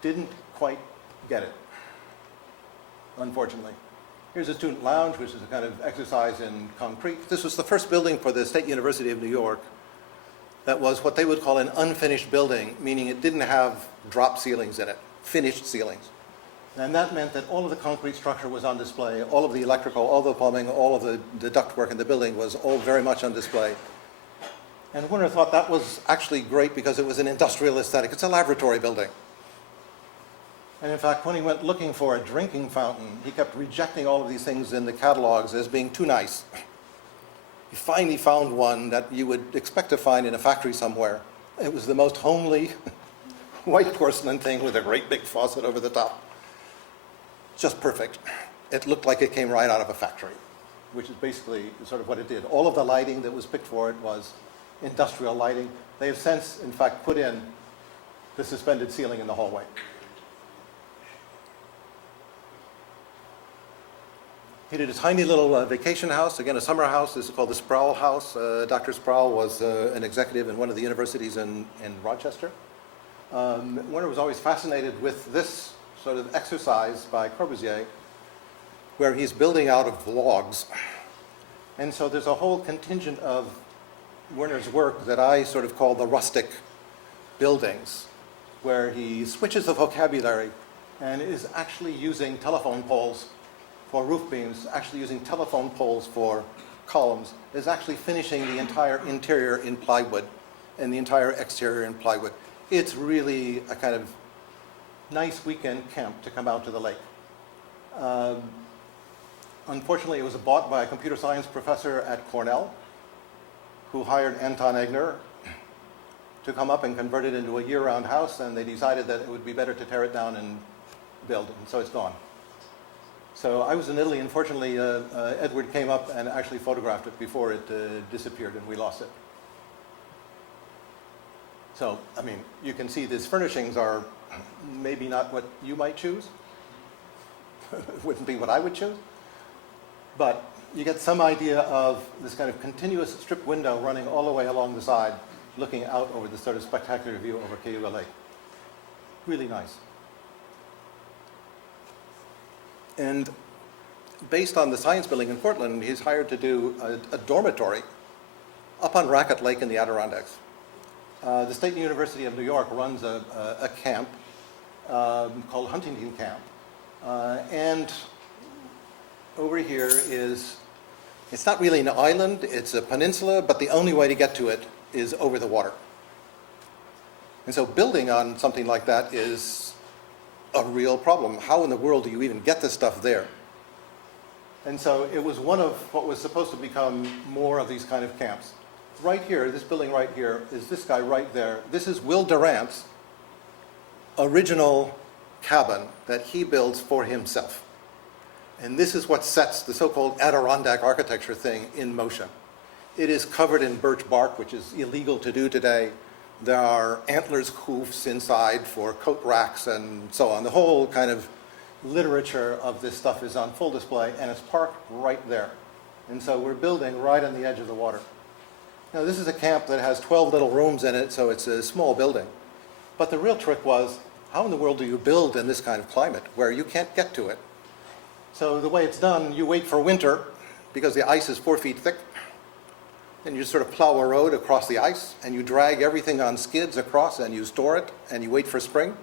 Didn't quite get it, unfortunately. Here's a student lounge, which is a kind of exercise in concrete. This was the first building for the State University of New York that was what they would call an unfinished building, meaning it didn't have drop ceilings in it, finished ceilings. And that meant that all of the concrete structure was on display, all of the electrical, all the plumbing, all of the ductwork in the building was all very much on display. And Werner thought that was actually great because it was an industrial aesthetic. It's a laboratory building. And in fact, when he went looking for a drinking fountain, he kept rejecting all of these things in the catalogs as being too nice. He finally found one that you would expect to find in a factory somewhere, It was the most homely white porcelain thing with a great big faucet over the top. Just perfect. It looked like it came right out of a factory, which is basically sort of what it did. All of the lighting that was picked for it was industrial lighting. They have since, in fact, put in the suspended ceiling in the hallway. He did a tiny little vacation house, again, a summer house. This is called the Sproul House. Dr. Sproul was an executive in one of the universities in Rochester. Werner was always fascinated with this sort of exercise by Corbusier, where he's building out of logs. And so there's a whole contingent of Werner's work that I sort of call the rustic buildings, where he switches the vocabulary and is actually using telephone poles for roof beams, actually using telephone poles for columns, is actually finishing the entire interior in plywood and the entire exterior in plywood. It's really a kind of nice weekend camp to come out to the lake. Unfortunately, it was bought by a computer science professor at Cornell, who hired Anton Egner to come up and convert it into a year-round house, and they decided that it would be better to tear it down and build it, and so it's gone. So I was in Italy, and fortunately, Edward came up and actually photographed it before it disappeared, and we lost it. So, I mean, you can see these furnishings are maybe not what you might choose. It wouldn't be what I would choose. But you get some idea of this kind of continuous strip window running all the way along the side, looking out over this sort of spectacular view over Cayuga Lake. Really nice. And based on the science building in Portland, he's hired to do a dormitory up on Racket Lake in the Adirondacks. The State University of New York runs a camp called Huntington Camp. And over here is, it's not really an island, it's a peninsula, but the only way to get to it is over the water. And so building on something like that is a real problem. How in the world do you even get this stuff there? And so it was one of what was supposed to become more of these kind of camps. Right here, this building right here, is this guy right there. This is Will Durant's original cabin that he builds for himself. And this is what sets the so-called Adirondack architecture thing in motion. It is covered in birch bark, which is illegal to do today. There are antlers hoofs inside for coat racks and so on. The whole kind of literature of this stuff is on full display, and it's parked right there. And so we're building right on the edge of the water. Now, this is a camp that has 12 little rooms in it, so it's a small building. But the real trick was, how in the world do you build in this kind of climate where you can't get to it? So the way it's done, you wait for winter because the ice is 4 feet thick. Then you sort of plow a road across the ice, and you drag everything on skids across, and you store it, and you wait for spring,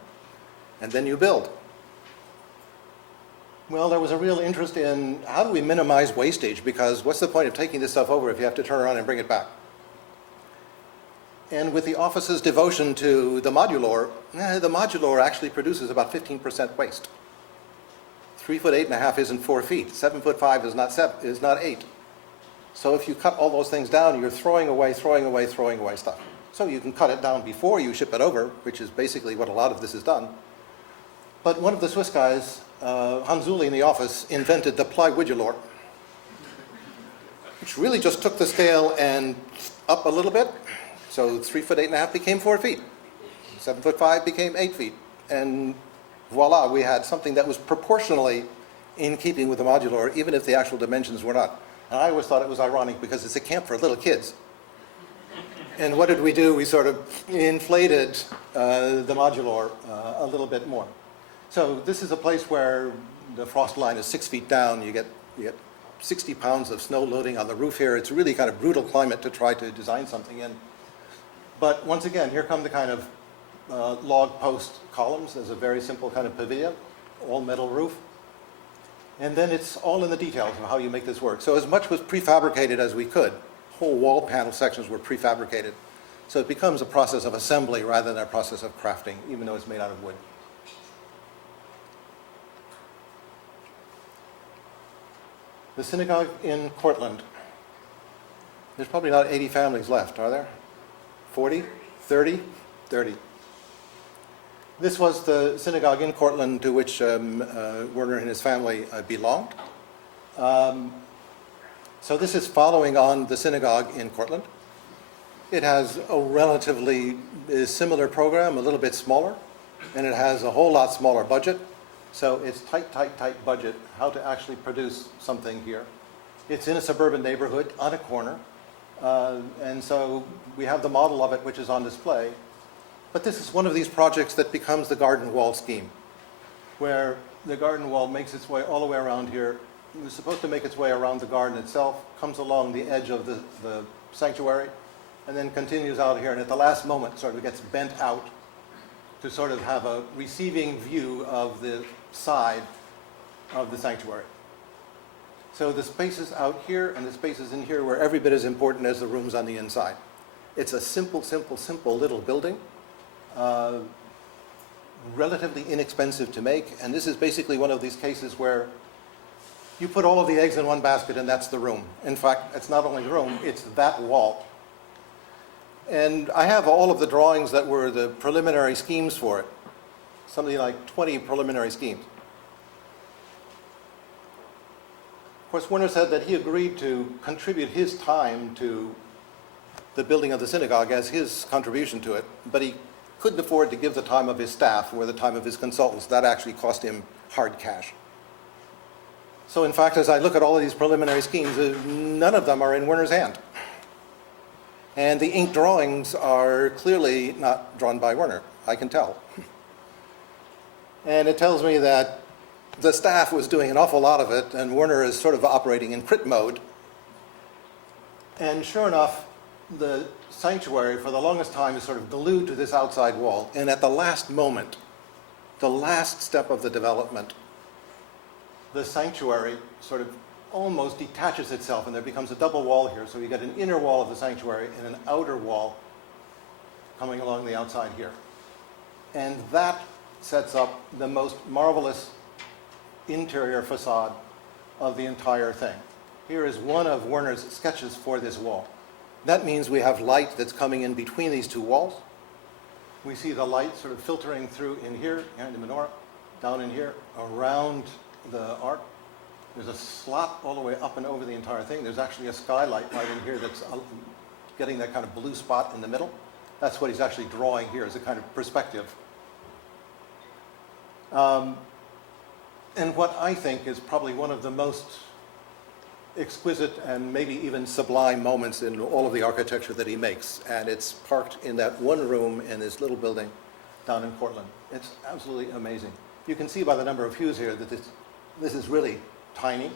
and then you build. Well, there was a real interest in how do we minimize wastage, because what's the point of taking this stuff over if you have to turn around and bring it back? And with the office's devotion to the modular actually produces about 15% waste. 3 foot 8.5 isn't 4 feet. 7 foot 5 is not 8. So if you cut all those things down, you're throwing away stuff. So you can cut it down before you ship it over, which is basically what a lot of this is done. But one of the Swiss guys, Hanzuli in the office, invented the plywoodular, which really just took the scale and up a little bit. So 3 foot 8.5 became 4 feet. 7 foot 5 became 8 feet. And voila, we had something that was proportionally in keeping with the modular, even if the actual dimensions were not. And I always thought it was ironic because it's a camp for little kids. And what did we do? We sort of inflated the modular a little bit more. So this is a place where the frost line is 6 feet down. You get 60 pounds of snow loading on the roof here. It's a really kind of brutal climate to try to design something in. But once again, here come the kind of log post columns. There's a very simple kind of pavilion, all metal roof. And then it's all in the details of how you make this work. So as much was prefabricated as we could. Whole wall panel sections were prefabricated. So it becomes a process of assembly rather than a process of crafting, even though it's made out of wood. The synagogue in Cortland. There's probably not 80 families left, are there? 40? 30? 30. This was the synagogue in Cortland to which Werner and his family belonged. So this is following on the synagogue in Cortland. It has a relatively similar program, a little bit smaller, and it has a whole lot smaller budget. So it's tight, tight, tight budget, how to actually produce something here. It's in a suburban neighborhood on a corner. And so we have the model of it, which is on display. But this is one of these projects that becomes the garden wall scheme, where the garden wall makes its way all the way around here. It was supposed to make its way around the garden itself, comes along the edge of the sanctuary, and then continues out here, and at the last moment sort of gets bent out to sort of have a receiving view of the side of the sanctuary. So the spaces out here and the spaces in here were every bit as important as the rooms on the inside. It's a simple, simple, simple little building, relatively inexpensive to make, and this is basically one of these cases where you put all of the eggs in one basket and that's the room. In fact, it's not only the room, it's that wall. And I have all of the drawings that were the preliminary schemes for it, something like 20 preliminary schemes. Of course, Werner said that he agreed to contribute his time to the building of the synagogue as his contribution to it, but he couldn't afford to give the time of his staff or the time of his consultants. That actually cost him hard cash. So in fact, as I look at all of these preliminary schemes, none of them are in Werner's hand. And the ink drawings are clearly not drawn by Werner, I can tell. And it tells me that the staff was doing an awful lot of it, and Werner is sort of operating in crit mode. And sure enough, the sanctuary for the longest time is sort of glued to this outside wall. And at the last moment, the last step of the development, the sanctuary sort of almost detaches itself, and there becomes a double wall here. So you get an inner wall of the sanctuary and an outer wall coming along the outside here. And that sets up the most marvelous interior facade of the entire thing. Here is one of Werner's sketches for this wall. That means we have light that's coming in between these two walls. We see the light sort of filtering through in here, behind the menorah, down in here, around the ark. There's a slot all the way up and over the entire thing. There's actually a skylight right in here that's getting that kind of blue spot in the middle. That's what he's actually drawing here as a kind of perspective. And what I think is probably one of the most exquisite and maybe even sublime moments in all of the architecture that he makes. And it's parked in that one room in this little building down in Cortland. It's absolutely amazing. You can see by the number of hues here that this is really tiny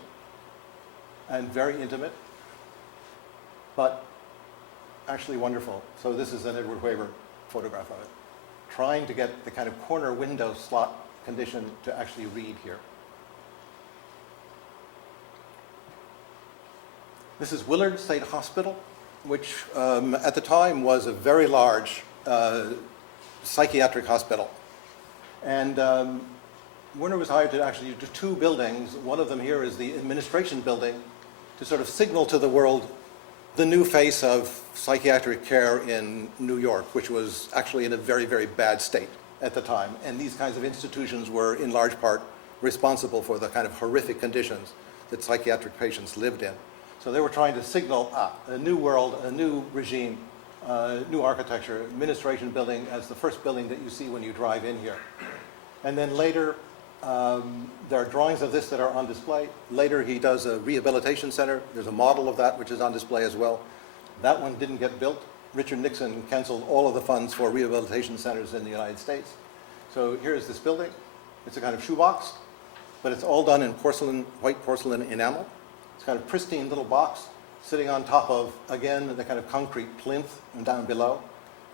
and very intimate, but actually wonderful. So this is an Edward Weber photograph of it, trying to get the kind of corner window slot condition to actually read here. This is Willard State Hospital, which at the time was a very large psychiatric hospital. And Werner was hired to actually do two buildings. One of them here is the administration building to sort of signal to the world the new face of psychiatric care in New York, which was actually in a very, very bad state at the time. And these kinds of institutions were in large part responsible for the kind of horrific conditions that psychiatric patients lived in. So they were trying to signal a new world, a new regime, new architecture, administration building as the first building that you see when you drive in here. And then later, there are drawings of this that are on display. Later, he does a rehabilitation center. There's a model of that which is on display as well. That one didn't get built. Richard Nixon canceled all of the funds for rehabilitation centers in the United States. So here's this building. It's a kind of shoebox, but it's all done in porcelain, white porcelain enamel. It's kind of pristine little box sitting on top of, again, the kind of concrete plinth and down below,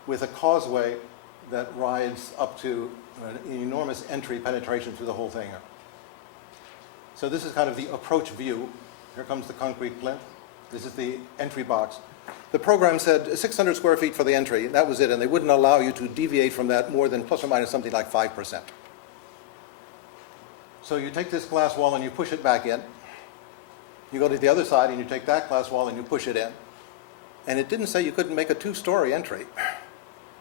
with a causeway that rides up to an enormous entry penetration through the whole thing. So this is kind of the approach view. Here comes the concrete plinth. This is the entry box. The program said 600 square feet for the entry. That was it, and they wouldn't allow you to deviate from that more than plus or minus something like 5%. So you take this glass wall and you push it back in. You go to the other side and you take that glass wall and you push it in. And it didn't say you couldn't make a two-story entry.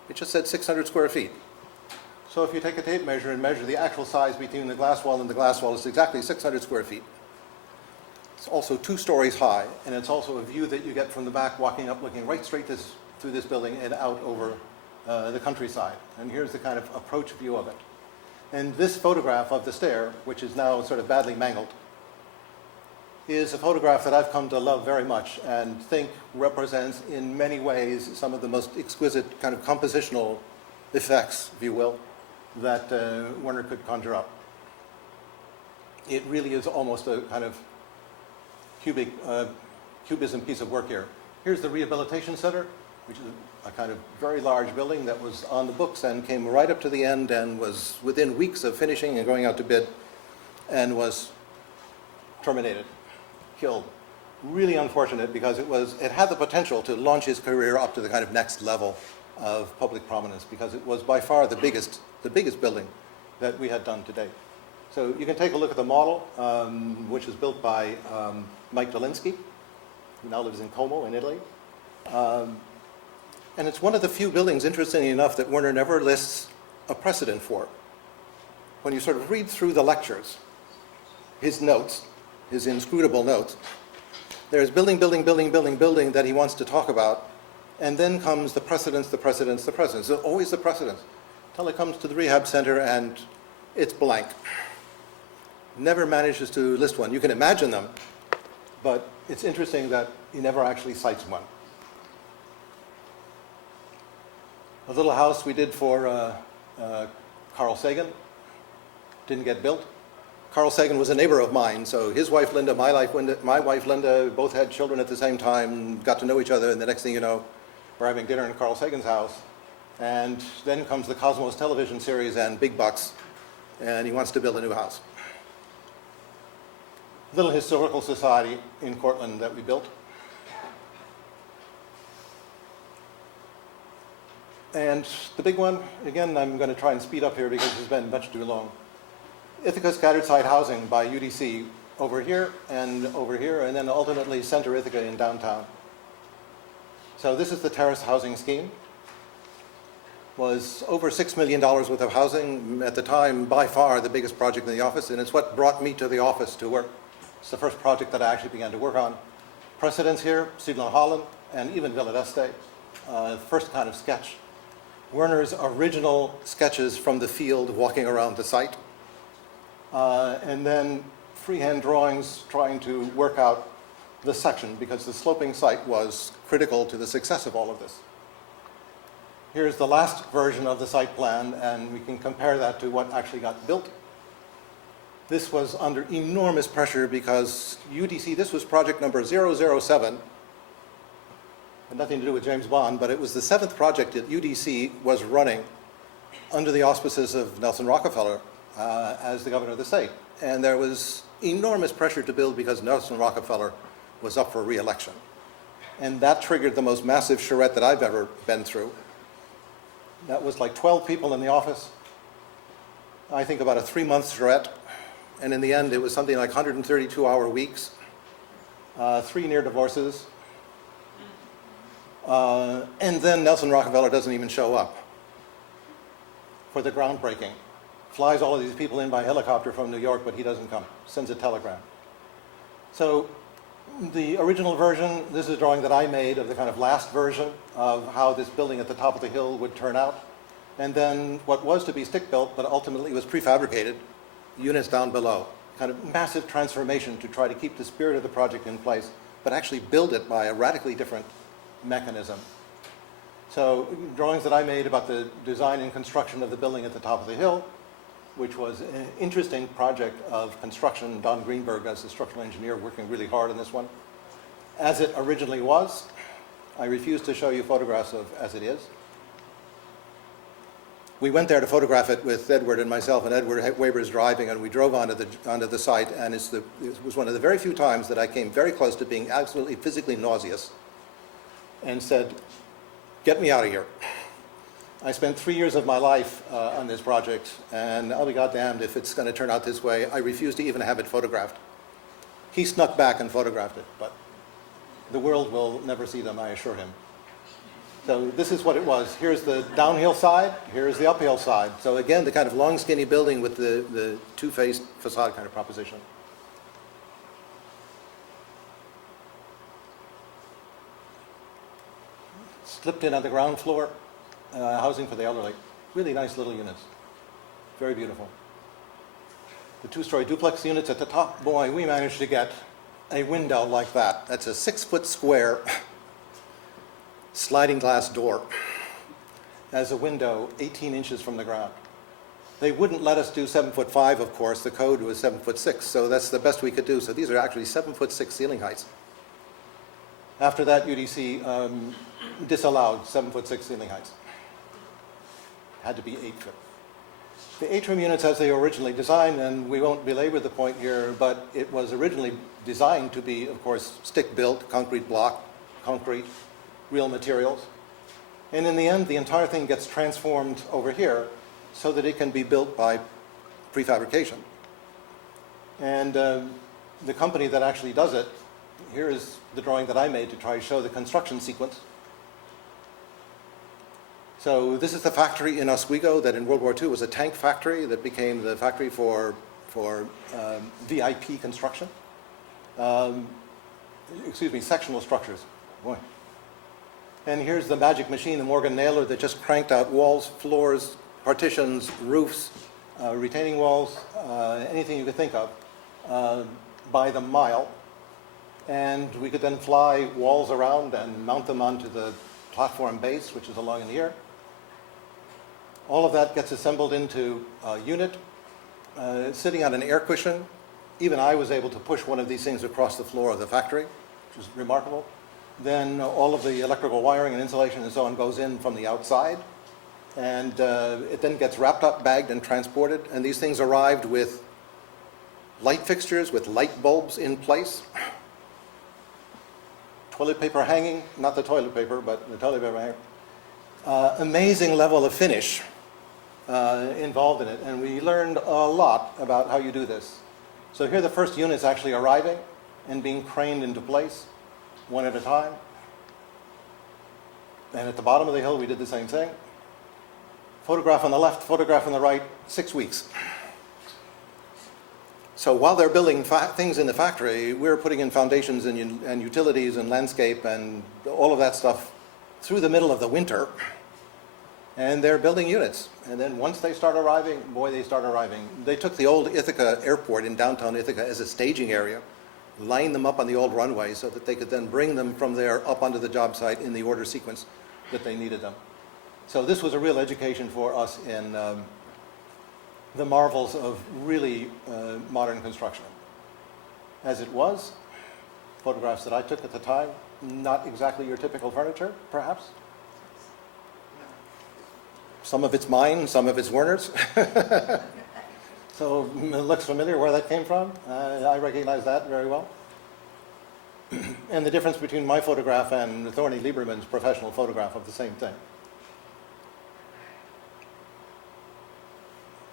It just said 600 square feet. So if you take a tape measure and measure the actual size between the glass wall and the glass wall, it's exactly 600 square feet. It's also 2 stories high, and it's also a view that you get from the back, walking up, looking right straight through this building and out over the countryside. And here's the kind of approach view of it. And this photograph of the stair, which is now sort of badly mangled, is a photograph that I've come to love very much and think represents in many ways some of the most exquisite kind of compositional effects, if you will, that Werner could conjure up. It really is almost a kind of cubism piece of work here. Here's the Rehabilitation Center, which is a kind of very large building that was on the books and came right up to the end and was within weeks of finishing and going out to bid and was terminated, killed. Really unfortunate because it had the potential to launch his career up to the kind of next level of public prominence because it was by far the biggest building that we had done to date. So you can take a look at the model, which was built by Mike Dolinsky, who now lives in Como in Italy. And it's one of the few buildings, interestingly enough, that Werner never lists a precedent for. When you sort of read through the lectures, his notes, his inscrutable notes, there's building that he wants to talk about, and then comes the precedents. So always the precedents, until it comes to the rehab center and it's blank. Never manages to list one. You can imagine them, but it's interesting that he never actually cites one. A little house we did for Carl Sagan, didn't get built. Carl Sagan was a neighbor of mine, so his wife Linda, my wife Linda, both had children at the same time, got to know each other, and the next thing you know, we're having dinner in Carl Sagan's house. And then comes the Cosmos television series and big bucks, and he wants to build a new house. Little historical society in Cortland that we built. And the big one, again, I'm going to try and speed up here because it's been much too long. Ithaca Scattered Site Housing by UDC over here, and then ultimately Center Ithaca in downtown. So this is the terrace housing scheme. Was over $6 million worth of housing. At the time, by far the biggest project in the office, and it's what brought me to the office to work. It's the first project that I actually began to work on. Precedents here, Siedler Holland, and even Villa d'Este. First kind of sketch. Werner's original sketches from the field walking around the site. And then freehand drawings trying to work out the section because the sloping site was critical to the success of all of this. Here's the last version of the site plan, and we can compare that to what actually got built. This was under enormous pressure because UDC, this was project number 007, had nothing to do with James Bond, but it was the 7th project that UDC was running under the auspices of Nelson Rockefeller as the governor of the state. And there was enormous pressure to build because Nelson Rockefeller was up for re-election. And that triggered the most massive charrette that I've ever been through. That was like 12 people in the office. I think about a 3-month charrette. And in the end, it was something like 132-hour weeks, 3 near divorces. And then Nelson Rockefeller doesn't even show up for the groundbreaking. Flies all of these people in by helicopter from New York, but he doesn't come. Sends a telegram. So the original version, this is a drawing that I made of the kind of last version of how this building at the top of the hill would turn out. And then what was to be stick-built, but ultimately was prefabricated, units down below. Kind of massive transformation to try to keep the spirit of the project in place, but actually build it by a radically different mechanism. So drawings that I made about the design and construction of the building at the top of the hill, which was an interesting project of construction. Don Greenberg, as the structural engineer, working really hard on this one. As it originally was, I refuse to show you photographs of as it is. We went there to photograph it with Edward and myself, and Edward Weber's driving, and we drove onto the site, and it was one of the very few times that I came very close to being absolutely physically nauseous and said, "Get me out of here." I spent 3 years of my life on this project, and I'll be goddamned if it's going to turn out this way. I refuse to even have it photographed. He snuck back and photographed it, but the world will never see them, I assure him. So this is what it was. Here's the downhill side, here's the uphill side. So again, the kind of long, skinny building with the two-faced facade kind of proposition. Slipped in on the ground floor, housing for the elderly. Really nice little units. Very beautiful. The two-story duplex units at the top, boy, we managed to get a window like that. That's a 6-foot square sliding glass door as a window 18 inches from the ground. They wouldn't let us do 7'5", of course. The code was 7'6", so that's the best we could do. So these are actually 7'6" ceiling heights. After that, UDC disallowed 7'6" ceiling heights. Had to be 8 foot. The atrium units as they were originally designed, and we won't belabor the point here, but it was originally designed to be, of course, stick-built, concrete block, concrete, real materials. And in the end, the entire thing gets transformed over here so that it can be built by prefabrication. And the company that actually does it, here is the drawing that I made to try to show the construction sequence. So this is the factory in Oswego that in World War II was a tank factory that became the factory for VIP construction. Sectional structures. Boy. And here's the magic machine, the Morgan nailer, that just cranked out walls, floors, partitions, roofs, retaining walls, anything you could think of, by the mile. And we could then fly walls around and mount them onto the platform base, which is along in here. All of that gets assembled into a unit, sitting on an air cushion. Even I was able to push one of these things across the floor of the factory, which is remarkable. Then all of the electrical wiring and insulation and so on goes in from the outside. And it then gets wrapped up, bagged, and transported. And these things arrived with light fixtures, with light bulbs in place. Toilet paper hanging, not the toilet paper, but the toilet paper hanger. Amazing level of finish involved in it. And we learned a lot about how you do this. So here the first unit's actually arriving and being craned into place, one at a time. And at the bottom of the hill, we did the same thing. Photograph on the left, photograph on the right, 6 weeks. So while they're building things in the factory, we're putting in foundations and utilities and landscape and all of that stuff through the middle of the winter. And they're building units. And then once they start arriving, boy, they start arriving. They took the old Ithaca airport in downtown Ithaca as a staging area, lined them up on the old runway so that they could then bring them from there up onto the job site in the order sequence that they needed them. So this was a real education for us in the marvels of really modern construction. As it was, photographs that I took at the time, not exactly your typical furniture, perhaps. Some of it's mine, some of it's Werner's. So it looks familiar where that came from. I recognize that very well. And the difference between my photograph and Thorny Lieberman's professional photograph of the same thing.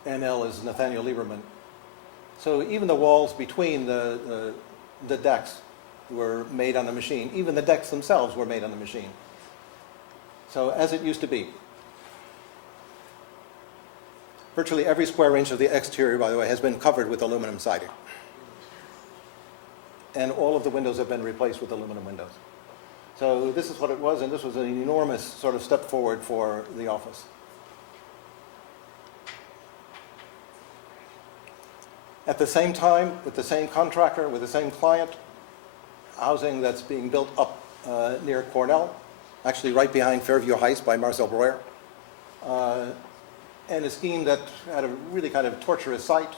NL is Nathaniel Lieberman. So even the walls between the decks were made on a machine. Even the decks themselves were made on a machine. So as it used to be. Virtually every square inch of the exterior, by the way, has been covered with aluminum siding. And all of the windows have been replaced with aluminum windows. So this is what it was, and this was an enormous sort of step forward for the office. At the same time, with the same contractor, with the same client, housing that's being built up near Cornell, actually right behind Fairview Heights by Marcel Breuer. And a scheme that had a really kind of torturous site,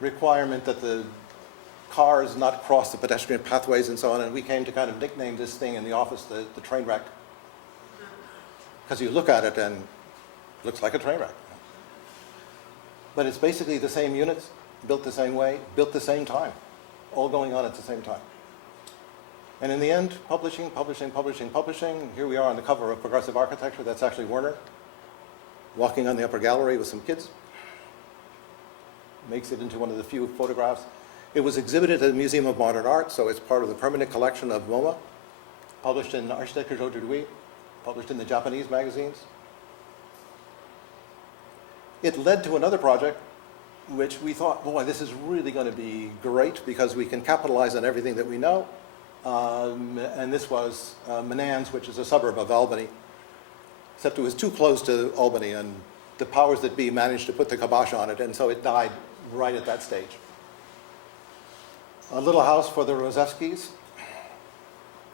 requirement that the cars not cross the pedestrian pathways and so on, and we came to kind of nickname this thing in the office the train wreck. Because you look at it and it looks like a train wreck. But it's basically the same units, built the same way, built the same time, all going on at the same time. And in the end, publishing. Here we are on the cover of Progressive Architecture. That's actually Werner, walking on the upper gallery with some kids. Makes it into one of the few photographs. It was exhibited at the Museum of Modern Art, so it's part of the permanent collection of MoMA, published in Architecture d'aujourd'hui, published in the Japanese magazines. It led to another project, which we thought, boy, this is really going to be great because we can capitalize on everything that we know. And this was Menands, which is a suburb of Albany, except it was too close to Albany, and the powers that be managed to put the kibosh on it, and so it died right at that stage. A little house for the Rozewskis.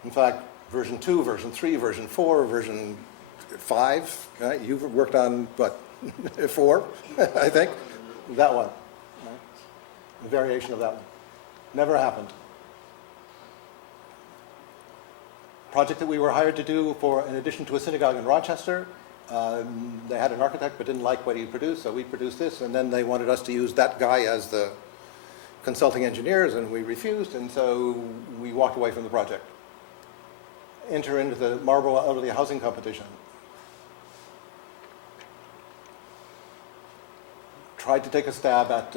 In fact, version 2, version 3, version 4, version 5. Right? You've worked on, what, 4, I think? That one. Right? A variation of that one. Never happened. Project that we were hired to do for, in addition to a synagogue in Rochester. They had an architect but didn't like what he produced, so we produced this, and then they wanted us to use that guy as the consulting engineers, and we refused, and so we walked away from the project. Enter into the Marlborough Elderly Housing Competition. Tried to take a stab at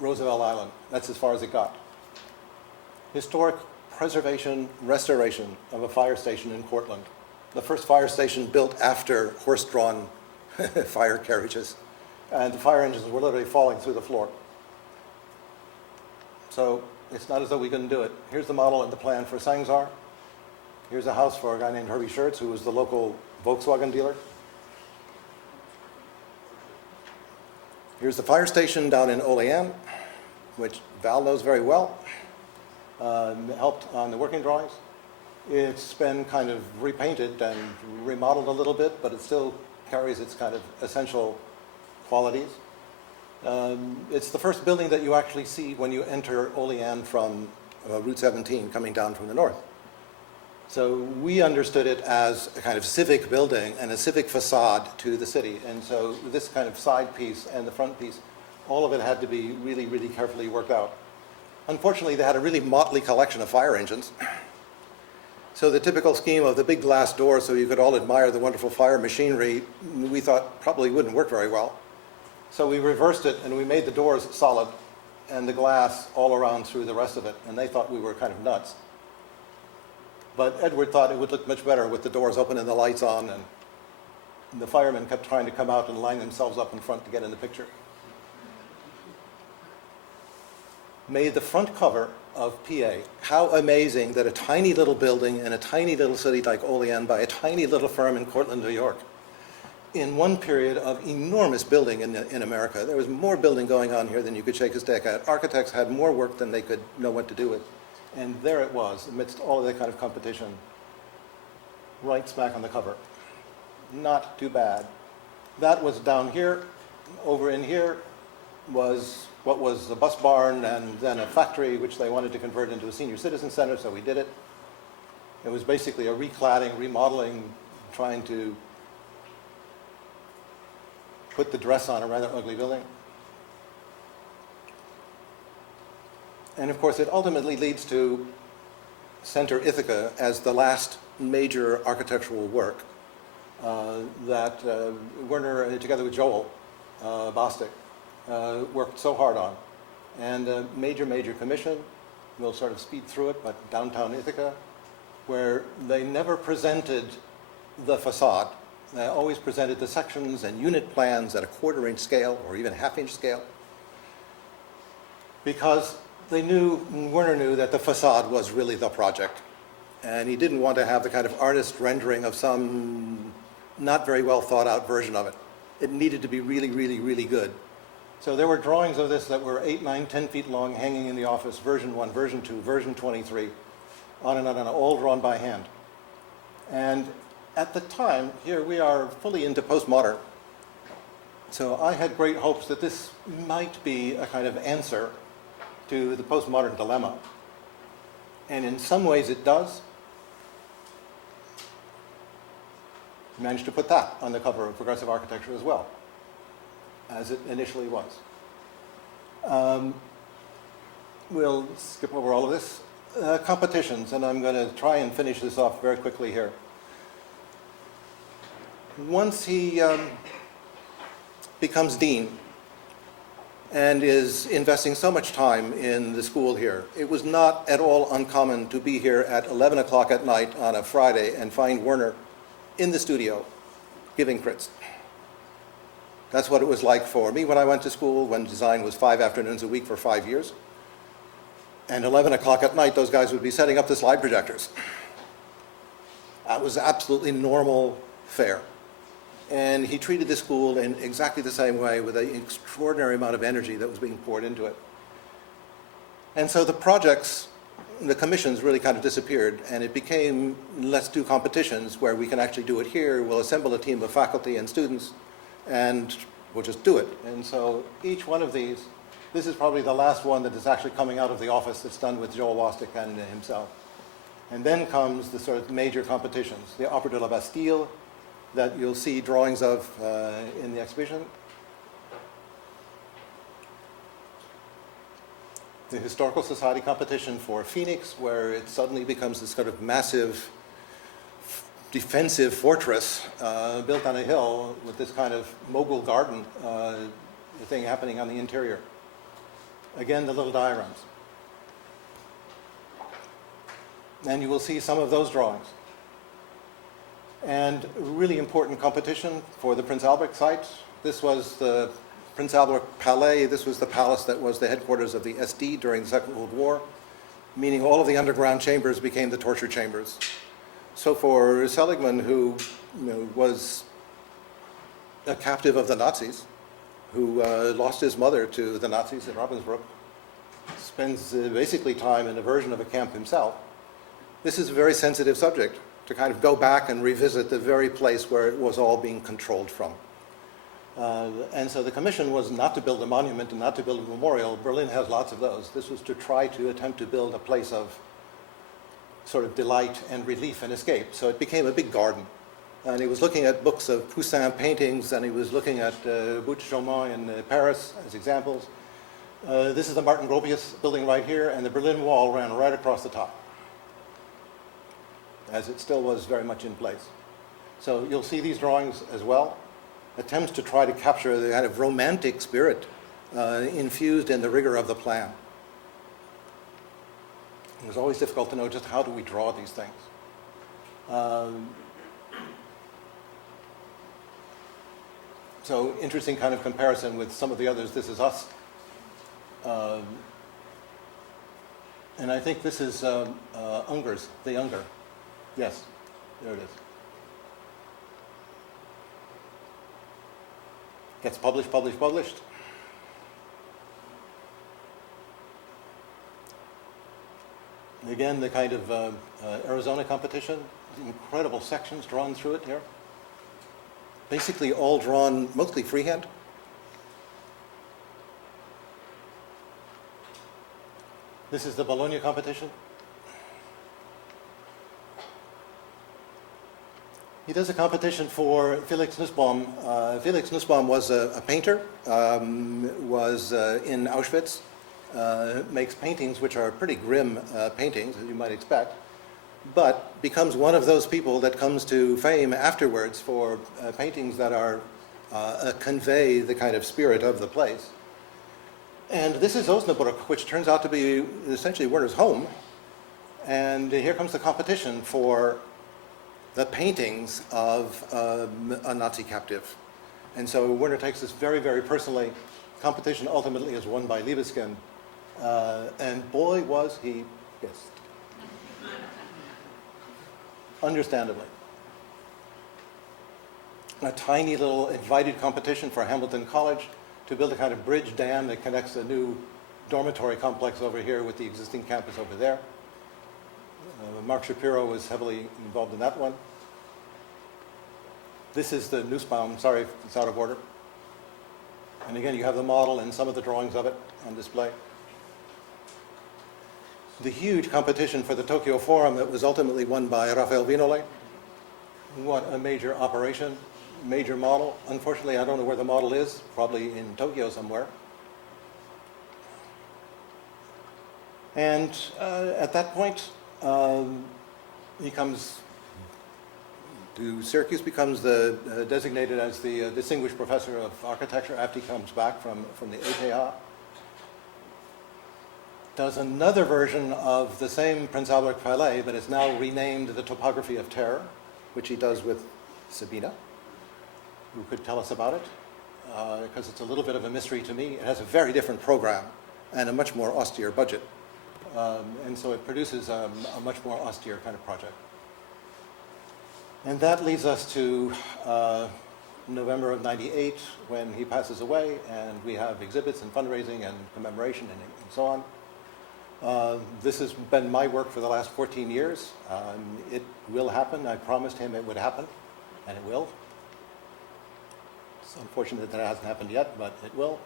Roosevelt Island. That's as far as it got. Historic preservation, restoration of a fire station in Cortland. The first fire station built after horse-drawn fire carriages. And the fire engines were literally falling through the floor. So it's not as though we couldn't do it. Here's the model and the plan for Sangzar. Here's a house for a guy named Herbie Schertz, who was the local Volkswagen dealer. Here's the fire station down in Olean, which Val knows very well. Helped on the working drawings. It's been kind of repainted and remodeled a little bit, but it still carries its kind of essential qualities. It's the first building that you actually see when you enter Olean from Route 17 coming down from the north. So we understood it as a kind of civic building and a civic facade to the city. And so this kind of side piece and the front piece, all of it had to be really, really carefully worked out. Unfortunately, they had a really motley collection of fire engines. So the typical scheme of the big glass door so you could all admire the wonderful fire machinery, we thought probably wouldn't work very well. So we reversed it and we made the doors solid and the glass all around through the rest of it. And they thought we were kind of nuts. But Edward thought it would look much better with the doors open and the lights on, and the firemen kept trying to come out and line themselves up in front to get in the picture. Made the front cover of PA. How amazing that a tiny little building in a tiny little city like Olean by a tiny little firm in Cortland, New York, in one period of enormous building in America. There was more building going on here than you could shake a stick at. Architects had more work than they could know what to do with. And there it was, amidst all of that kind of competition, right smack on the cover. Not too bad. That was down here. Over in here was what was a bus barn and then a factory, which they wanted to convert into a senior citizen center, so we did it. It was basically a recladding, remodeling, trying to put the dress on a rather ugly building. And of course, it ultimately leads to Center Ithaca as the last major architectural work that Werner, together with Joel Bostic, worked so hard on. And a major, major commission, we'll sort of speed through it, but downtown Ithaca, where they never presented the facade. They always presented the sections and unit plans at a quarter-inch scale or even half-inch scale, because Werner knew that the facade was really the project. And he didn't want to have the kind of artist rendering of some not very well thought out version of it. It needed to be really, really, really good. So there were drawings of this that were 8, 9, 10 feet long, hanging in the office, version 1, version 2, version 23, on and on, all drawn by hand. And at the time, here we are fully into postmodern. So I had great hopes that this might be a kind of answer to the postmodern dilemma. And in some ways it does. Managed to put that on the cover of Progressive Architecture as well, as it initially was. We'll skip over all of this. Competitions, and I'm going to try and finish this off very quickly here. Once he becomes dean, and is investing so much time in the school here, it was not at all uncommon to be here at 11 o'clock at night on a Friday and find Werner in the studio giving crits. That's what it was like for me when I went to school, when design was 5 afternoons a week for 5 years. And 11 o'clock at night, those guys would be setting up the slide projectors. That was absolutely normal fare. And he treated the school in exactly the same way, with an extraordinary amount of energy that was being poured into it. And so the projects, the commissions really kind of disappeared, and it became, let's do competitions where we can actually do it here. We'll assemble a team of faculty and students, and we'll just do it. And so each one of these, this is probably the last one that is actually coming out of the office that's done with Joel Wastic and himself. And then comes the sort of major competitions, the Opera de la Bastille, that you'll see drawings of in the exhibition. The Historical Society competition for Phoenix, where it suddenly becomes this sort of massive defensive fortress built on a hill with this kind of mogul garden thing happening on the interior. Again, the little diagrams. And you will see some of those drawings. And really important competition for the Prince Albert site. This was the Prince Albert Palais. This was the palace that was the headquarters of the SD during the Second World War, meaning all of the underground chambers became the torture chambers. So for Seligmann, who was a captive of the Nazis, who lost his mother to the Nazis in Ravensbrück, spends basically time in a version of a camp himself. This is a very sensitive subject, to kind of go back and revisit the very place where it was all being controlled from. And so the commission was not to build a monument and not to build a memorial. Berlin has lots of those. This was to try to attempt to build a place of sort of delight and relief and escape. So it became a big garden. And he was looking at books of Poussin paintings, and he was looking at Boutte-Chaumont in Paris as examples. This is the Martin Gropius building right here, and the Berlin Wall ran right across the top, as it still was very much in place. So you'll see these drawings as well, attempts to try to capture the kind of romantic spirit infused in the rigor of the plan. It was always difficult to know just how do we draw these things. So interesting kind of comparison with some of the others. This is us. And I think this is Unger's, the Unger. Yes, there it is. Gets published, published, published. And again, the kind of Arizona competition, incredible sections drawn through it here. Basically all drawn mostly freehand. This is the Bologna competition. He does a competition for Felix Nussbaum. Felix Nussbaum was a painter, was in Auschwitz, makes paintings which are pretty grim paintings, as you might expect, but becomes one of those people that comes to fame afterwards for paintings that are convey the kind of spirit of the place. And this is Osnabrück, which turns out to be essentially Werner's home. And here comes the competition for the paintings of a Nazi captive. And so Werner takes this very, very personally. Competition ultimately is won by Libeskind. And boy, was he pissed. Understandably. A tiny little invited competition for Hamilton College to build a kind of bridge dam that connects the new dormitory complex over here with the existing campus over there. Mark Shapiro was heavily involved in that one. This is the Nussbaum, sorry, it's out of order. And again, you have the model and some of the drawings of it on display. The huge competition for the Tokyo Forum that was ultimately won by Rafael Vinole. What a major operation, major model. Unfortunately, I don't know where the model is, probably in Tokyo somewhere. And at that point, he comes to Syracuse, becomes designated as the distinguished professor of architecture after he comes back from the ETH. Does another version of the same Prince Albert Palais, but it's now renamed the Topography of Terror, which he does with Sabina, who could tell us about it, because it's a little bit of a mystery to me. It has a very different program and a much more austere budget. And so it produces a much more austere kind of project. And that leads us to November of '98, when he passes away, and we have exhibits and fundraising and commemoration and so on. This has been my work for the last 14 years. It will happen. I promised him it would happen, and it will. It's unfortunate that it hasn't happened yet, but it will.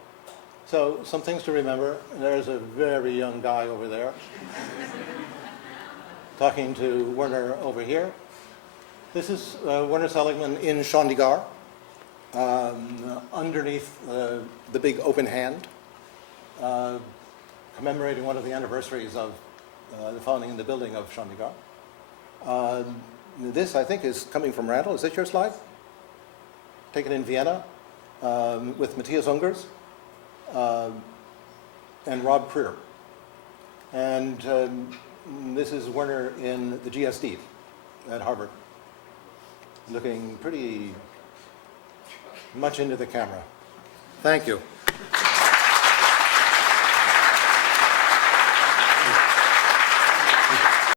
So, some things to remember. There's a very young guy over there talking to Werner over here. This is Werner Seligmann in Chandigarh, underneath the big open hand, commemorating one of the anniversaries of the founding and the building of Chandigarh. This, I think, is coming from Randall. Is this your slide? Taken in Vienna with Matthias Ungers and Rob Creer. And this is Werner in the GSD at Harvard, looking pretty much into the camera. Thank you.